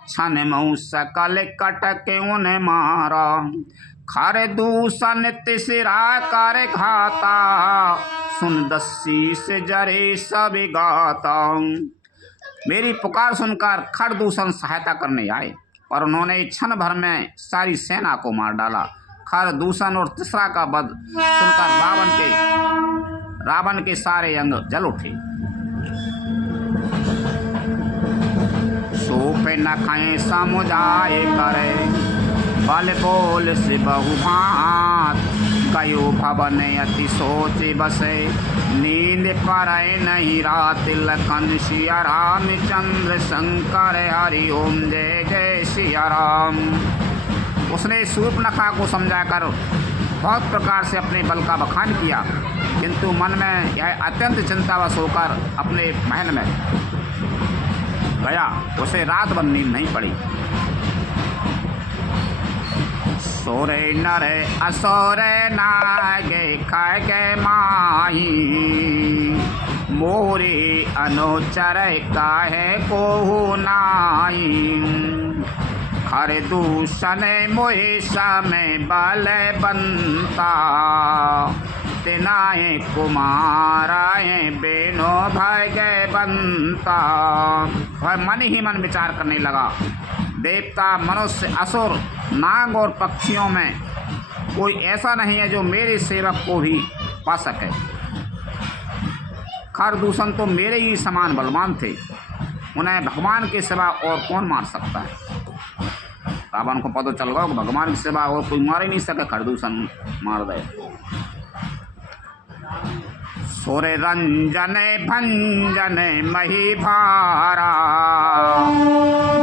छन मऊ सकल कटक उन्हें मारा। खर दूषण तिसरा कर घाता, सुन दस्सी से जरे सब गाता। मेरी पुकार सुनकर खर दूषण सहायता करने आए, पर उन्होंने क्षण भर में सारी सेना को मार डाला। खर दूषण और तिसरा का वध सुनकर रावण के सारे अंग जल उठे। सोप न खाए समुदाय करे, बल बोल से बहुभात। कयो भवन अति सोच बसे, नींद पड़े नहीं रात। लखन सिया रामचंद्र शंकर हरि ओम जय जय सिया राम। उसने शूर्पणखा को समझाकर बहुत प्रकार से अपने बल का बखान किया, किंतु मन में यह अत्यंत चिंतावश होकर अपने महल में गया। उसे रात भर नींद नहीं पड़ी। सोरे नरे असोरे नागे खागे माही, मोरे अनुचर काहे कोहु नाई। खर दूषण मोहि समय बल बनता, तिनाए कुमाराए बेनो भगे बनता। वह मन ही मन विचार करने लगा, देवता, मनुष्य, असुर, नाग और पक्षियों में कोई ऐसा नहीं है जो मेरे सेवक को भी पा सके। खर दूषण तो मेरे ही समान बलवान थे, उन्हें भगवान के सिवा और कौन मार सकता है। रावण को पता चल गया कि भगवान के सिवा और कोई मार ही नहीं सके, खर दूषण मार दे। सोरे रंजन भंजन मही भारा,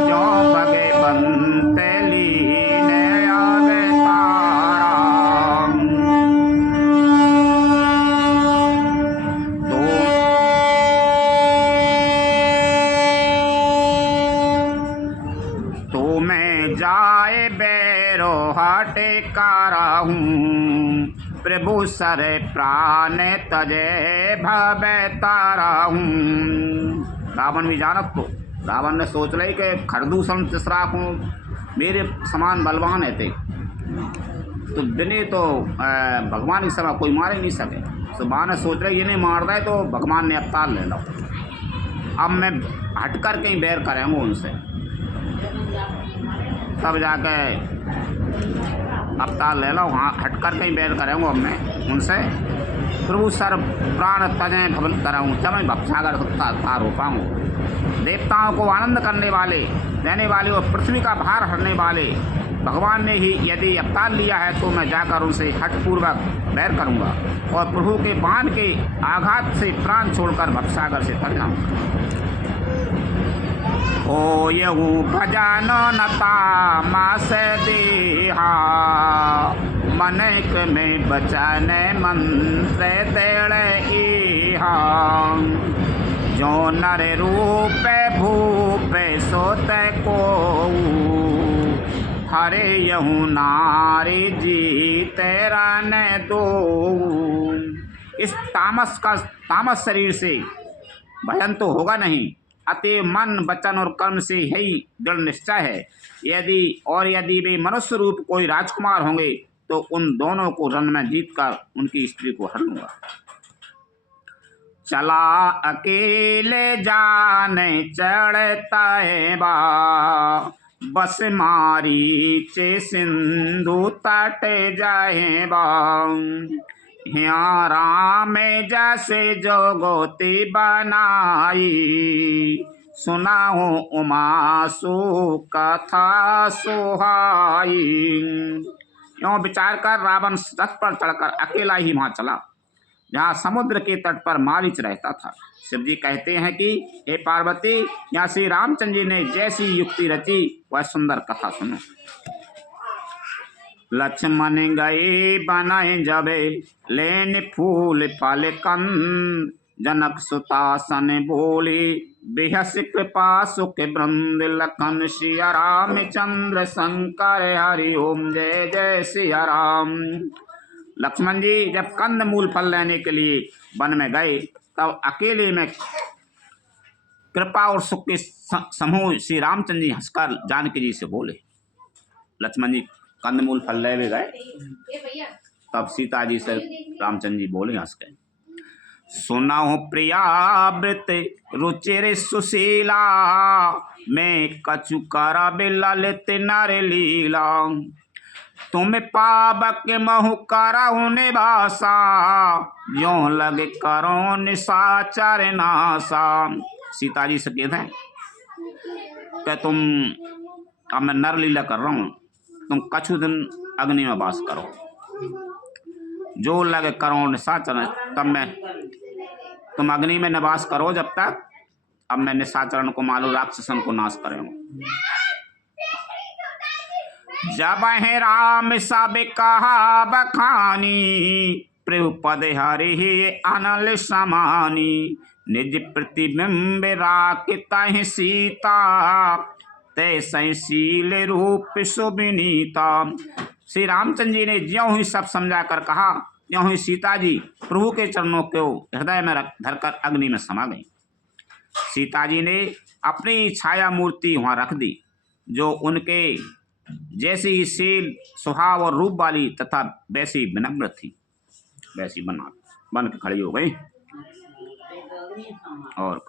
जो बगे बनते लीने आवे तारा। तो मैं जाए बैरो हटे कारहूँ, प्रभु सर प्राण तजे भवे ताराहूँ। रावण भी जानत तो रावण ने सोच रही कि खरदूषण तिसरा को मेरे समान बलवान है थे, तो बिने तो भगवान की सभा कोई मार ही नहीं सके। तो माँ ने सोच रही इन्हें मार दे तो भगवान ने अवतार ले लो, अब मैं हटकर कहीं बैर करेंगे उनसे, तब जाके अवतार ले लो, वहाँ हटकर कहीं बैर करेंगे अब मैं उनसे। प्रभु सर प्राण तजें भवन कराऊँ, जब मैं भवसागर तार हो पाऊँ। देवताओं को आनंद करने वाले, देने वाले और पृथ्वी का भार हरने वाले भगवान ने ही यदि अवतार लिया है, तो मैं जाकर उनसे हठपूर्वक बैर करूँगा और प्रभु के बाण के आघात से प्राण छोड़कर भवसागर से तर जाऊँगा। ओ यहू भजनो नता मास देहा, मनक में बचन मंत्र तेड़ इहा। जो नर रूप भूप सोत को, हरे यहू नारी जी तेरा न दो। इस तामस शरीर से भजन तो होगा नहीं, अतः मन वचन और कर्म से यही दृढ़ निश्चय है। यदि वे मनुष्य रूप कोई राजकुमार होंगे तो उन दोनों को रण में जीतकर उनकी स्त्री को हर लूंगा। चला अकेले जाने चढ़ता है बा, बस मारीचे सिंधु तट जाए यहाँ राम जैसे जोगोती बनाई सुनाओ उमासु कथा सुहाई। यों विचार कर रावण रथ पर चढ़कर अकेला ही वहां चला जहाँ समुद्र के तट पर मारीच रहता था। शिव जी कहते हैं कि हे पार्वती, यहाँ श्री रामचंद्र जी ने जैसी युक्ति रची वह सुंदर कथा सुनो। लक्ष्मण गए बनाए जबे लेन फूल फल कंद जनक सुतासन बोले बेहस कृपा सुख वृंद लखन सिया रामचंद्र शंकर हरि ओम जय जय सिया राम। लक्ष्मण जी जब कंद मूल फल लेने के लिए वन में गए तब अकेले में कृपा और सुख के समूह श्री रामचंद्र जी हंसकर जानकी जी से बोले। लक्ष्मण जी कंदमूल फल ले गए तब सीता जी से रामचंद्र जी बोले हंस के, सुनाओ प्रियाव्रत रुचिर सुशीला मैं कछु करा बिललित नर लीला तुम पावक महु करहु निवासा जो लगे करो निशाचर नासा। सीता जी से कहते हैं कि तुम अब मैं नर लीला कर रहा हूँ, तुम कछु दिन अग्नि में वास करो, जो लगे करो निशाचर, तब मैं तुम अग्नि में निवास करो जब तक अब मैं निशाचरण को मालूम राक्षसन को नाश करूंगा। जब है राम सब कहा बखानी प्रभु पद हरि अनल समानी निज प्रतिबिंब राखित सीता तैसे शील रूप सुविनीता। श्री रामचंद्र जी ने ज्यों ही सब समझा कर कहा त्यों ही सीता जी प्रभु के चरणों को हृदय में धरकर अग्नि में समा गई। सीता जी ने अपनी छाया मूर्ति वहां रख दी जो उनके जैसी ही शील स्वभाव और रूप वाली तथा वैसी विनम्र थी, वैसी बन के खड़ी हो गई। और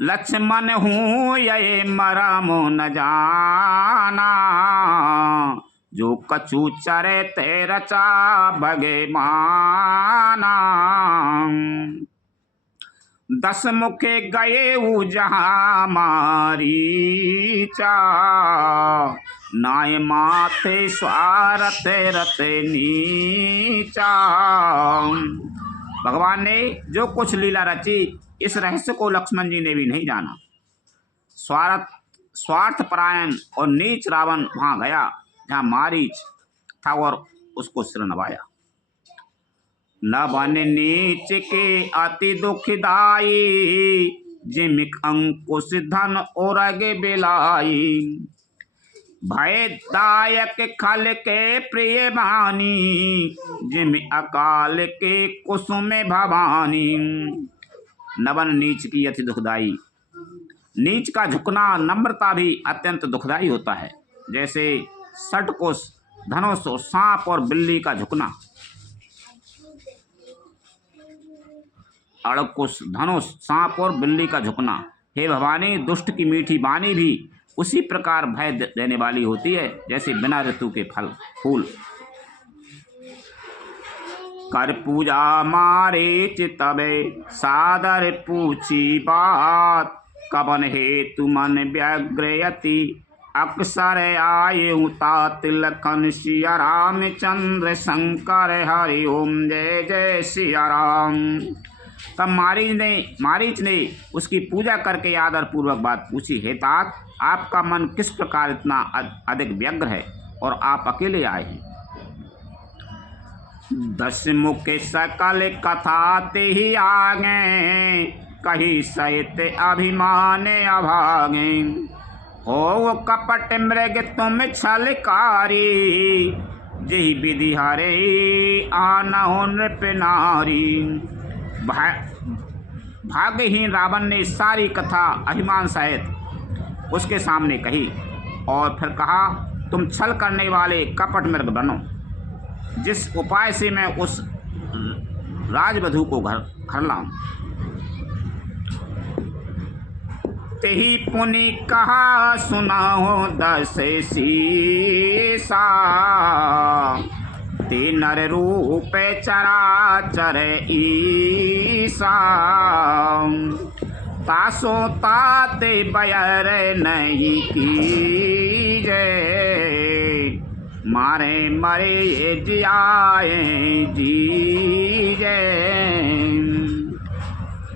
लक्ष्मण हूँ ये मरमो न जाना जो कछु चरे ते रचा भगे माना 10 मुखे गए जहाँ मारीचा नाय माथे स्वारथ रथ नीचा। भगवान ने जो कुछ लीला रची इस रहस्य को लक्ष्मण जी ने भी नहीं जाना। स्वार्थ परायण और नीच रावण वहां गया जहाँ मारीच था और उसको सिर नवाया। न बन नीच के अति दुखदाई जिमिक अंकुश धन और आगे बिलाई भय दायक खल के प्रिय बानी जिम अकाल के कुसुम भवानी। नवन नीच की अति दुखदाई, नीच का झुकना नम्रता भी अत्यंत दुखदाई होता है, जैसे षटकोश धनुष और सांप और बिल्ली का झुकना। अड़कुश धनुष सांप और बिल्ली का झुकना। हे भवानी, दुष्ट की मीठी वाणी भी उसी प्रकार भय देने वाली होती है जैसे बिना ऋतु के फल फूल। कर पूजा मारे चितबे सादर पूछी बात कबन हेतु मन व्यग्रयति अक्सर आये तात लखन सिया रामचंद्र शंकर हरि ओम जय जय सिया राम। तब मारीच ने उसकी पूजा करके आदर पूर्वक बात पूछी, हे तात, आपका मन किस प्रकार इतना अधिक व्यग्र है और आप अकेले आए हैं। 10 मुखे सकल कथा ते ही आगे कही सहित अभिमान अभागे हो कपट मृग तुम छलकारी जही विधि हरे आनहो नृप नारी। भाग्यहीन रावण ने सारी कथा अभिमान सहित उसके सामने कही और फिर कहा, तुम छल करने वाले कपट मृग बनो, जिस उपाय से मैं उस राजवधू को घर लाऊं। तेहि पुनि कहा सुनाओ दस सीसा, ते नर रूप चराचर ईसा, तासो ताते बयर नहीं कीजे, मारे मरे जियाए जीजे।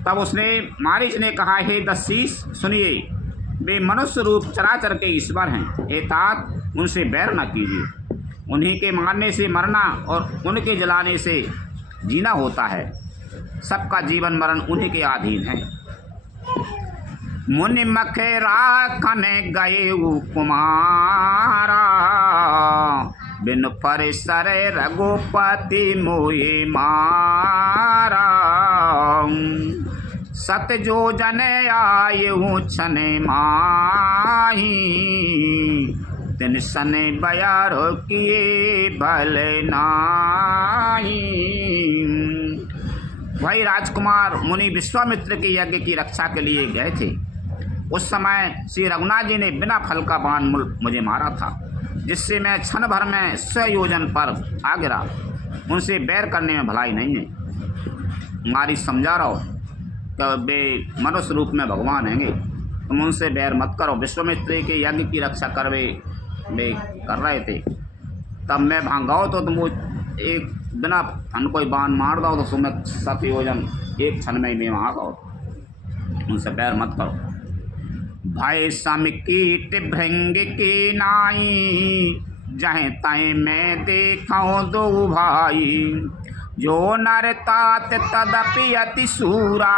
तब उसने मारीच ने कहा, हे दशीष सुनिए, वे मनुष्य रूप चराचर के ईश्वर हैं। हे तात, उनसे बैर न कीजिए। उन्हीं के मारने से मरना और उनके जलाने से जीना होता है। सबका जीवन मरण उन्हीं के अधीन है। मुनि मखेरा कने गए कुमारा, बिन परिसरे रघुपति मोए मारा, सत जो जने आए हूँ छने माही, तिन सने बयारो किए भले नाही। वही राजकुमार मुनि विश्वामित्र के यज्ञ की रक्षा के लिए गए थे। उस समय श्री रघुनाथ जी ने बिना फल का बाण मुझे मारा था, जिससे मैं क्षण भर में 100 योजन पर आ गिरा। उनसे बैर करने में भलाई नहीं है। हमारी समझा रहो कि वे मनुष्य रूप में भगवान हैंगे, तुम उनसे बैर मत करो। विश्वामित्र के यज्ञ की रक्षा वे कर रहे थे, तब मैं भागाओ तो तुम वो एक बिना फन कोई बाण मार दो तो तुम्हें 7 योजन एक क्षण में ही वहाँ गो। उनसे बैर मत करो। भय सम कीट भृंग की नाई, जहाँ तय मैं देखो दो भाई, जो नर तात तदपि अति सूरा,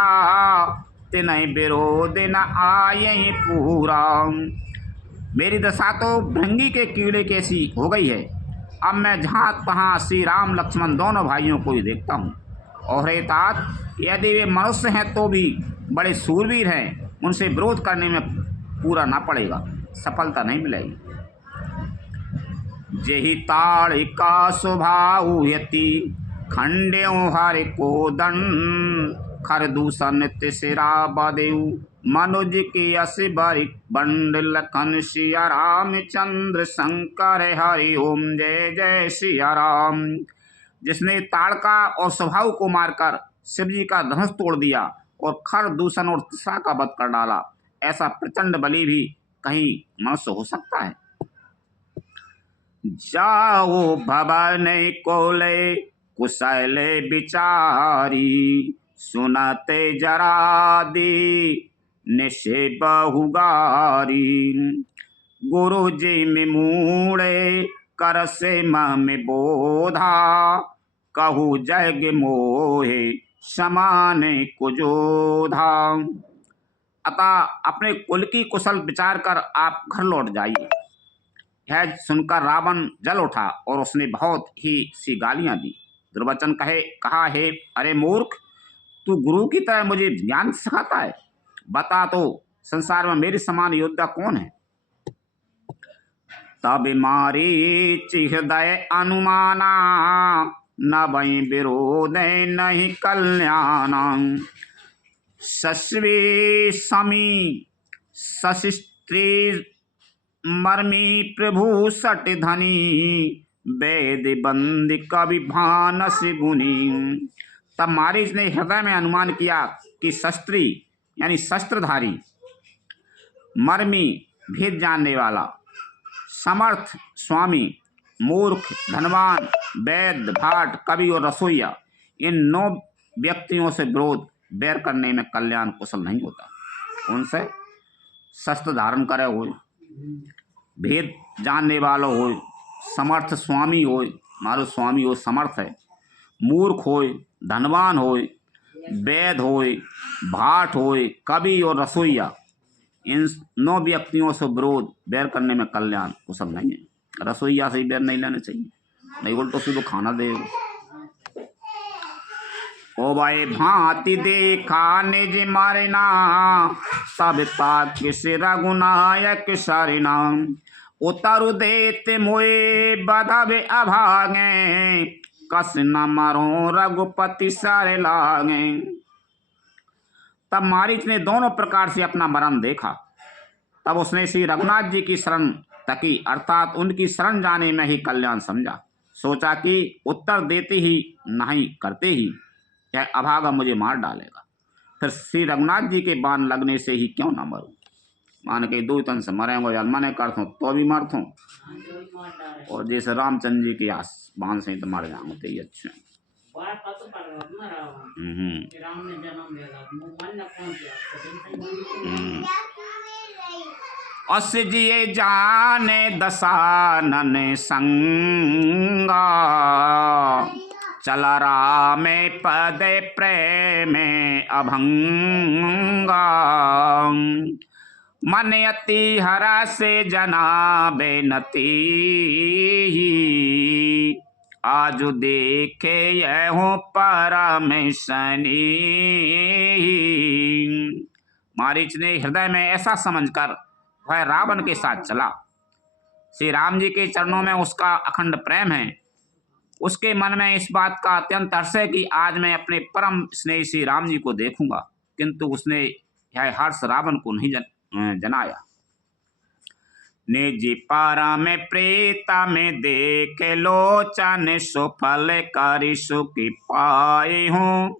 तिनहि विरोध न आये पूरा। मेरी दशा तो भृंगी के कीड़े कैसी हो गई है। अब मैं जहाँ तहाँ श्री राम लक्ष्मण दोनों भाइयों को ही देखता हूँ। और हे तात, यदि वे मनुष्य हैं तो भी बड़े सूरवीर हैं, उनसे विरोध करने में पूरा ना पड़ेगा, सफलता नहीं मिलेगी। जेहि ताड़िका स्वभाव यति, खंड्यों हरि को दंड, खर दूषण तिसरा बदेऊ, मनुज के अस बरि बंड, लखन सिया रामचंद्र शंकर हरि ओम जय जय सिया राम। जिसने ताड़का और स्वभाव को मारकर शिव जी का धनुष तोड़ दिया और खर दूषण और तिसरा का वध कर डाला, ऐसा प्रचंड बलि भी कहीं मनुष्य हो सकता है। जाओ भवन कोले कुशल विचारी, सुनते जरा दी निशे बहुगारी, गुरु जी में मूड़े कर से में बोधा, कहू जग मोहे समान कुजोधा। अतः अपने कुल की कुशल विचार कर आप घर लौट जाइए। यह सुनकर रावण जल उठा और उसने बहुत ही सी गालियां दी। दुर्वचन कहा, हे अरे मूर्ख, तू गुरु की तरह मुझे ज्ञान सिखाता है। बता तो संसार में मेरे समान योद्धा कौन है। तब मारी हृदय अनुमाना, न भई विरोध नहीं कल्याण, सस्वे समी सशिस्त्री मर्मी प्रभु सट धनी, वेद बंद कवि भानस गुनी। तब मारीच ने हृदय में अनुमान किया कि शस्त्री यानी शस्त्रधारी, मर्मी भेद जानने वाला, समर्थ स्वामी, मूर्ख, धनवान, वैद, भाट, कवि और रसोईया, इन 9 व्यक्तियों से विरोध बैर करने में कल्याण कुशल नहीं होता। उनसे शस्त्र धारण करे हो, भेद जानने वाला हो, समर्थ स्वामी हो, मारो स्वामी हो समर्थ है, मूर्ख हो, धनवान हो, वैद हो, भाट हो, कवि और रसोईया, इन 9 व्यक्तियों से विरोध बैर करने में कल्याण कुशल नहीं है। रसोईया से ही बैर नहीं लेना चाहिए, नहीं बोल तो सीधो खाना दे। ओ भाई भांति देखा निज मरना, सब ताक से रघुनायक सरना, उतरु देत मोए बधबे अभागे, कस न मरो रघुपति सर लागे। तब मारीच ने दोनों प्रकार से अपना मरण देखा। तब उसने श्री रघुनाथ जी की शरण तकी, अर्थात उनकी शरण जाने में ही कल्याण समझा। सोचा कि उत्तर देते ही नहीं करते ही यह अभागा मुझे मार डालेगा, फिर श्री रघुनाथ जी के बाण लगने से ही क्यों ना मरूं। मान के दो तन से मरेंगे या मने करथों तो भी मरथों, और जैसे रामचंद्र जी के आस बाण से तो मर जाऊंगे तो ही अच्छे। अस जिये जाने दसानन संगा, चल राम पद प्रेम अभंगा। मन अति हरा से जना बेनती, आज देखे यह परमेशनी। मारीच ने हृदय में ऐसा समझकर वह रावण के साथ चला। श्री राम जी के चरणों में उसका अखंड प्रेम है। उसके मन में इस बात का अत्यंत हर्ष है कि आज मैं अपने परम स्नेही श्री राम जी को देखूंगा, किंतु उसने यह हर्ष रावण को नहीं जनाया। निज पारा में प्रेता में देख लोचन, सुफल करि सुखी पाए हूँ।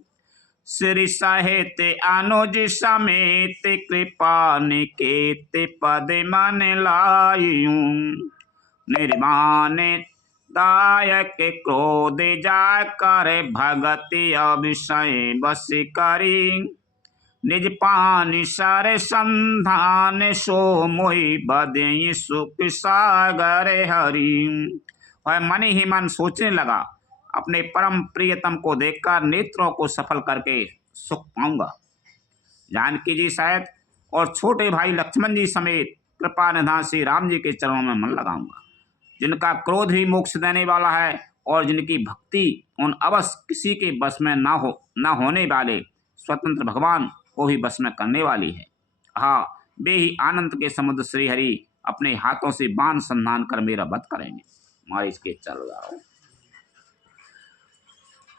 श्री सहित अनुज समेत कृपा निकेत पद मन लायूं। निर्माण दायक क्रोध जा कर भगति अभिषय बस करी। निज पानि सर संधान सो मोहि बदई सुख सागर हरि। वह मन ही मन सोचने लगा, अपने परम प्रियतम को देखकर नेत्रों को सफल करके सुख पाऊंगा। जानकी जी सहित और छोटे भाई लक्ष्मण जी समेत कृपा निधान श्री राम जी के चरणों में मन लगाऊंगा, जिनका क्रोध ही मोक्ष देने वाला है और जिनकी भक्ति उन अवश्य किसी के बस में न होने वाले स्वतंत्र भगवान को ही बस में करने वाली है। हाँ, वे ही आनंद के समुद्र श्री हरि अपने हाथों से बाण संधान कर मेरा वध करेंगे। मारे इसके चल जाओ।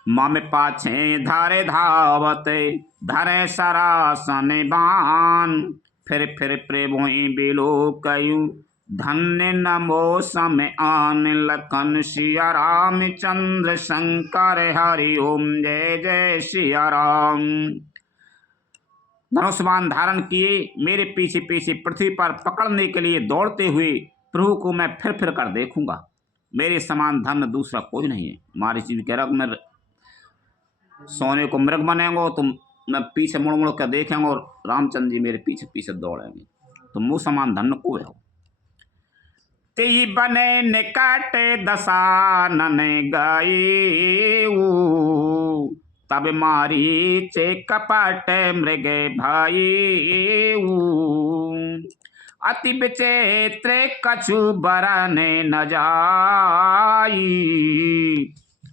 मम पाछे धारे धावत धरे सरासन बाण, फिर प्रेमो बिलो कयु धन्य नमो सम आन। लखन सिया रामचंद्र शंकर हरि ओम जय जय सिया राम। धनुष बाण धारण किए मेरे पीछे पीछे पृथ्वी पर पकड़ने के लिए दौड़ते हुए प्रभु को मैं फिर कर देखूंगा। मेरे समान धन दूसरा कोई नहीं है। मारीच जी कह रहा मैं सोने को मृग बनेंगे तो मैं पीछे मुड़ कर देखेंगे और रामचंद्र जी मेरे पीछे पीछे दौड़ेंगे, तो मुँह समान धन को है। ते बने निकट दसानन गए, तब मारीच कपट मृग भाई। अति विचित्र कछु बरन न जाई,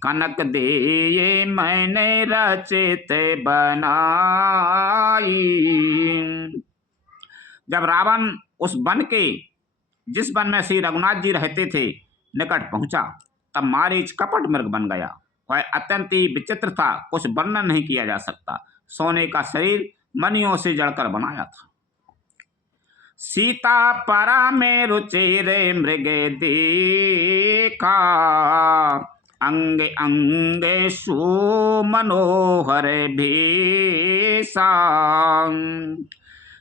कनक दे मैंने रचित बनाई। जब रावण उस वन के जिस वन में श्री रघुनाथ जी रहते थे निकट पहुंचा, तब मारीच कपट मृग बन गया। वह अत्यंत ही विचित्र था, कुछ वर्णन नहीं किया जा सकता। सोने का शरीर मणियों से जड़कर बनाया था। सीता परा में रुचिर मृग देखा, अंग अंग सुमनोहर भेषा।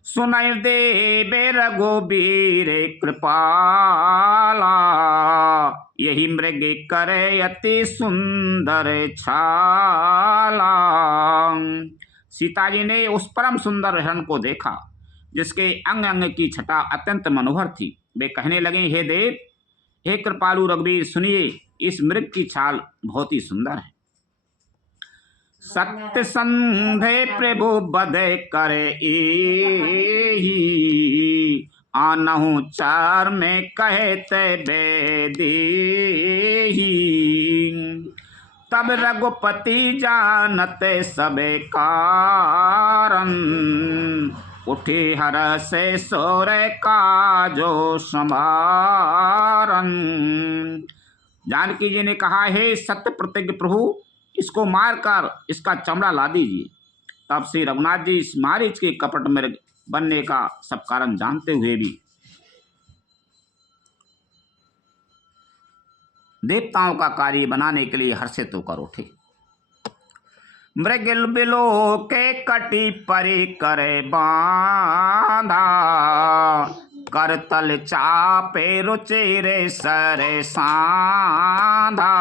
सुनय देव रघुबीर कृपाला, यही मृग करे अति सुंदर छाला। सीता जी ने उस परम सुंदर हिरण को देखा जिसके अंग अंग की छटा अत्यंत मनोहर थी। वे कहने लगे, हे देव, हे कृपालु रघुबीर, सुनिए, इस मृग की छाल बहुत ही सुंदर है। सत्य संधे प्रभु बध करे एही, आनहु चार में कहते बेदेही। तब रघुपति जानते सबे कारण, उठे हर से सोर का जो समारन। जानकी जी ने कहा, हे सत्य प्रतिज्ञ प्रभु, इसको मारकर इसका चमड़ा ला दीजिए। तब श्री रघुनाथ जी इस मारीच के कपट मृग बनने का सब कारण जानते हुए भी देवताओं का कार्य बनाने के लिए हर्षित होकर उठे। मृगिल बिलो के कटी परे करे बांधा, करतल चापे रुचिरे सरे सांधा।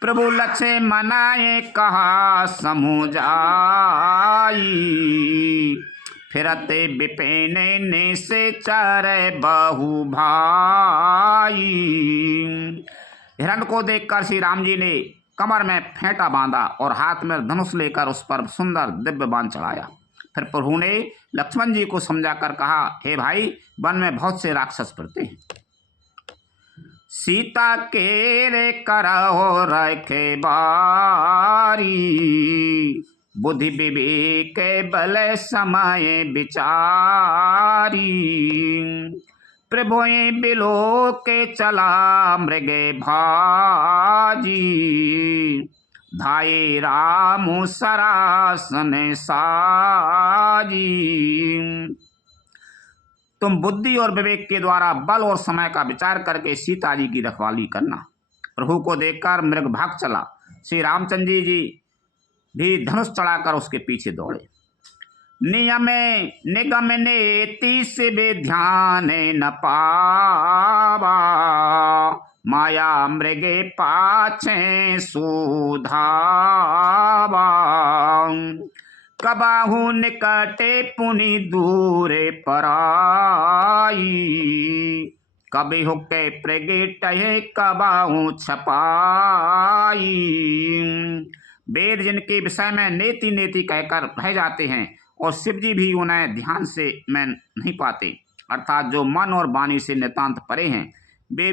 प्रभु लक्ष्य मनाए कहा समूह जाई, फिरते विपिन ने से चरे बहु भाई। हिरण को देखकर श्री राम जी ने कमर में फेंटा बांधा और हाथ में धनुष लेकर उस पर सुंदर दिव्य बाण चढ़ाया। फिर प्रभु ने लक्ष्मण जी को समझाकर कहा, हे भाई, वन में बहुत से राक्षस फिरते हैं। सीता के रे करहो रखे बारी, बुद्धि विवेक बल समय विचारी। प्रभु बिलो के चला मृगे भाजी, धाये राम सरासन साजी। तुम बुद्धि और विवेक के द्वारा बल और समय का विचार करके सीता जी की रखवाली करना। प्रभु को देखकर मृग भाग चला। श्री रामचंद्र जी भी धनुष चढ़ाकर उसके पीछे दौड़े। नियम निगम नेति से ध्यान न पावा, माया मृगे पाछे सुधावा। कबाहू निकटे पुनि दूरे पराई, कभी हुक्के प्रगटे कबाहू छपाई। वेद जिनके विषय में नेति नेति कहकर रह जाते हैं और शिव जी भी उन्हें ध्यान से में नहीं पाते, अर्थात जो मन और वाणी से नितांत परे हैं, वे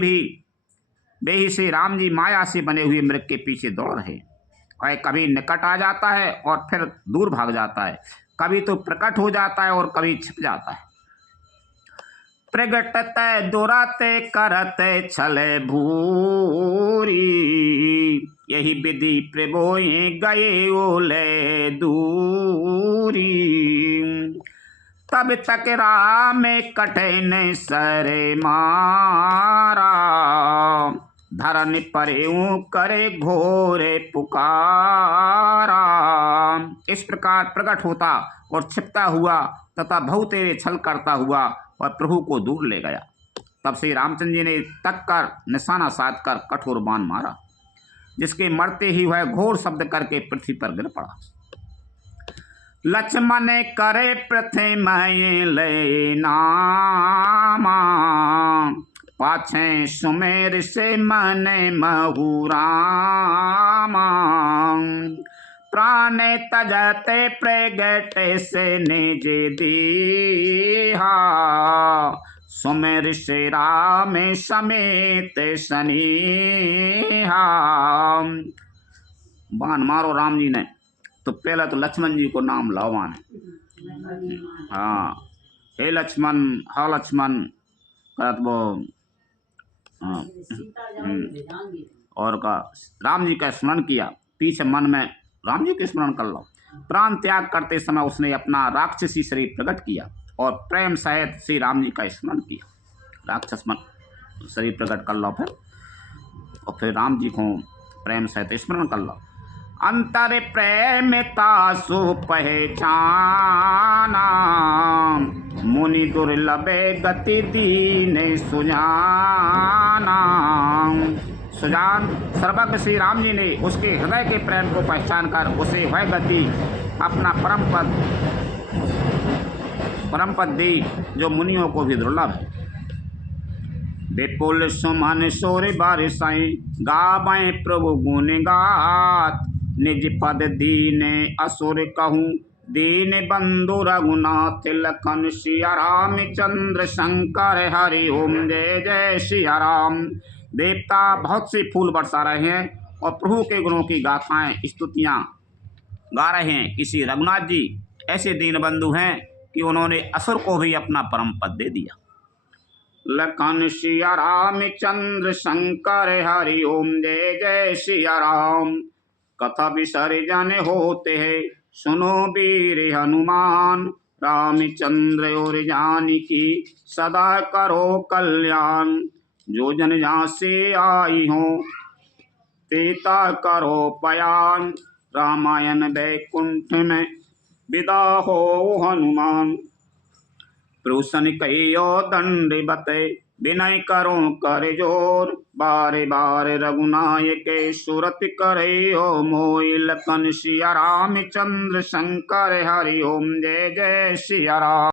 ही श्री राम जी माया से बने हुए मृग के पीछे दौड़ रहे। और कभी निकट आ जाता है और फिर दूर भाग जाता है, कभी तो प्रकट हो जाता है और कभी छिप जाता है। प्रगटते दुराते करते छले भूरी, यही विधि प्रभोए गए ओले दूरी। तब तक राम कटे न सरे मारा, धरन परेऊ करे घोरे पुकारा। इस प्रकार प्रकट होता और छिपता हुआ तथा बहु तेरे छल करता हुआ और प्रभु को दूर ले गया। तब श्री रामचंद्र जी ने तक कर निशाना साध कर कठोर बाण मारा, जिसके मरते ही वह घोर शब्द करके पृथ्वी पर गिर पड़ा। लक्ष्मण करे प्रथमय ले नामा, पाछे सुमेर से मन महुरामा। प्राण तजते प्रगट से निज दीहा, सुमेर से राम समेत सनेहा। बाण मारो राम जी ने, तो पहले तो लक्ष्मण जी को नाम लावान है। हाँ, हे लक्ष्मण, हा लक्ष्मण करत वो और का राम जी का स्मरण किया। पीछे मन में राम जी के स्मरण कर लो। प्राण त्याग करते समय उसने अपना राक्षसी शरीर प्रकट किया और प्रेम सहित श्री राम जी का स्मरण किया। राक्षस मन शरीर प्रकट कर लो फिर राम जी को प्रेम सहित स्मरण कर लो। अंतर प्रेमता सु पहचाना, मुनि दुर्लभे गति दीन सुजाना। सुजान सर्वज्ञ श्री राम जी ने उसके हृदय के प्रेम को पहचान कर उसे वह गति अपना परम पद दी जो मुनियों को भी दुर्लभ है। विपुल सुमन सोरे बारिशाई, गावें प्रभु गुण गात। निज पद दीन असुर कहूँ, दीन बंधु रघुनाथ। लखन सिया राम चंद्र शंकर हरि ओम, जय जय सिया राम। देवता बहुत से फूल बरसा रहे हैं और प्रभु के गुणों की गाथाएं स्तुतियां गा रहे हैं। किसी रघुनाथ जी ऐसे दीन बंधु हैं कि उन्होंने असुर को भी अपना परम पद दे दिया। लखन सिया राम चंद्र शंकर हरि ओम, जय जय सिया राम। कथा विसर्जन होते हैं सुनो वीर हनुमान, रामचंद्र और जानकी सदा करो कल्याण। जो जन जहाँ से आई हो सीता करो पयान, रामायण वैकुंठ में विदा हो हनुमान। प्रभुसन कहियो दंडवत, विनय करो कर जोर। बारे बारे रघुनायक सुरत करे हो मोहि। लखन सिया रामचंद्र शंकर हरि ओम, जय जय सिया राम।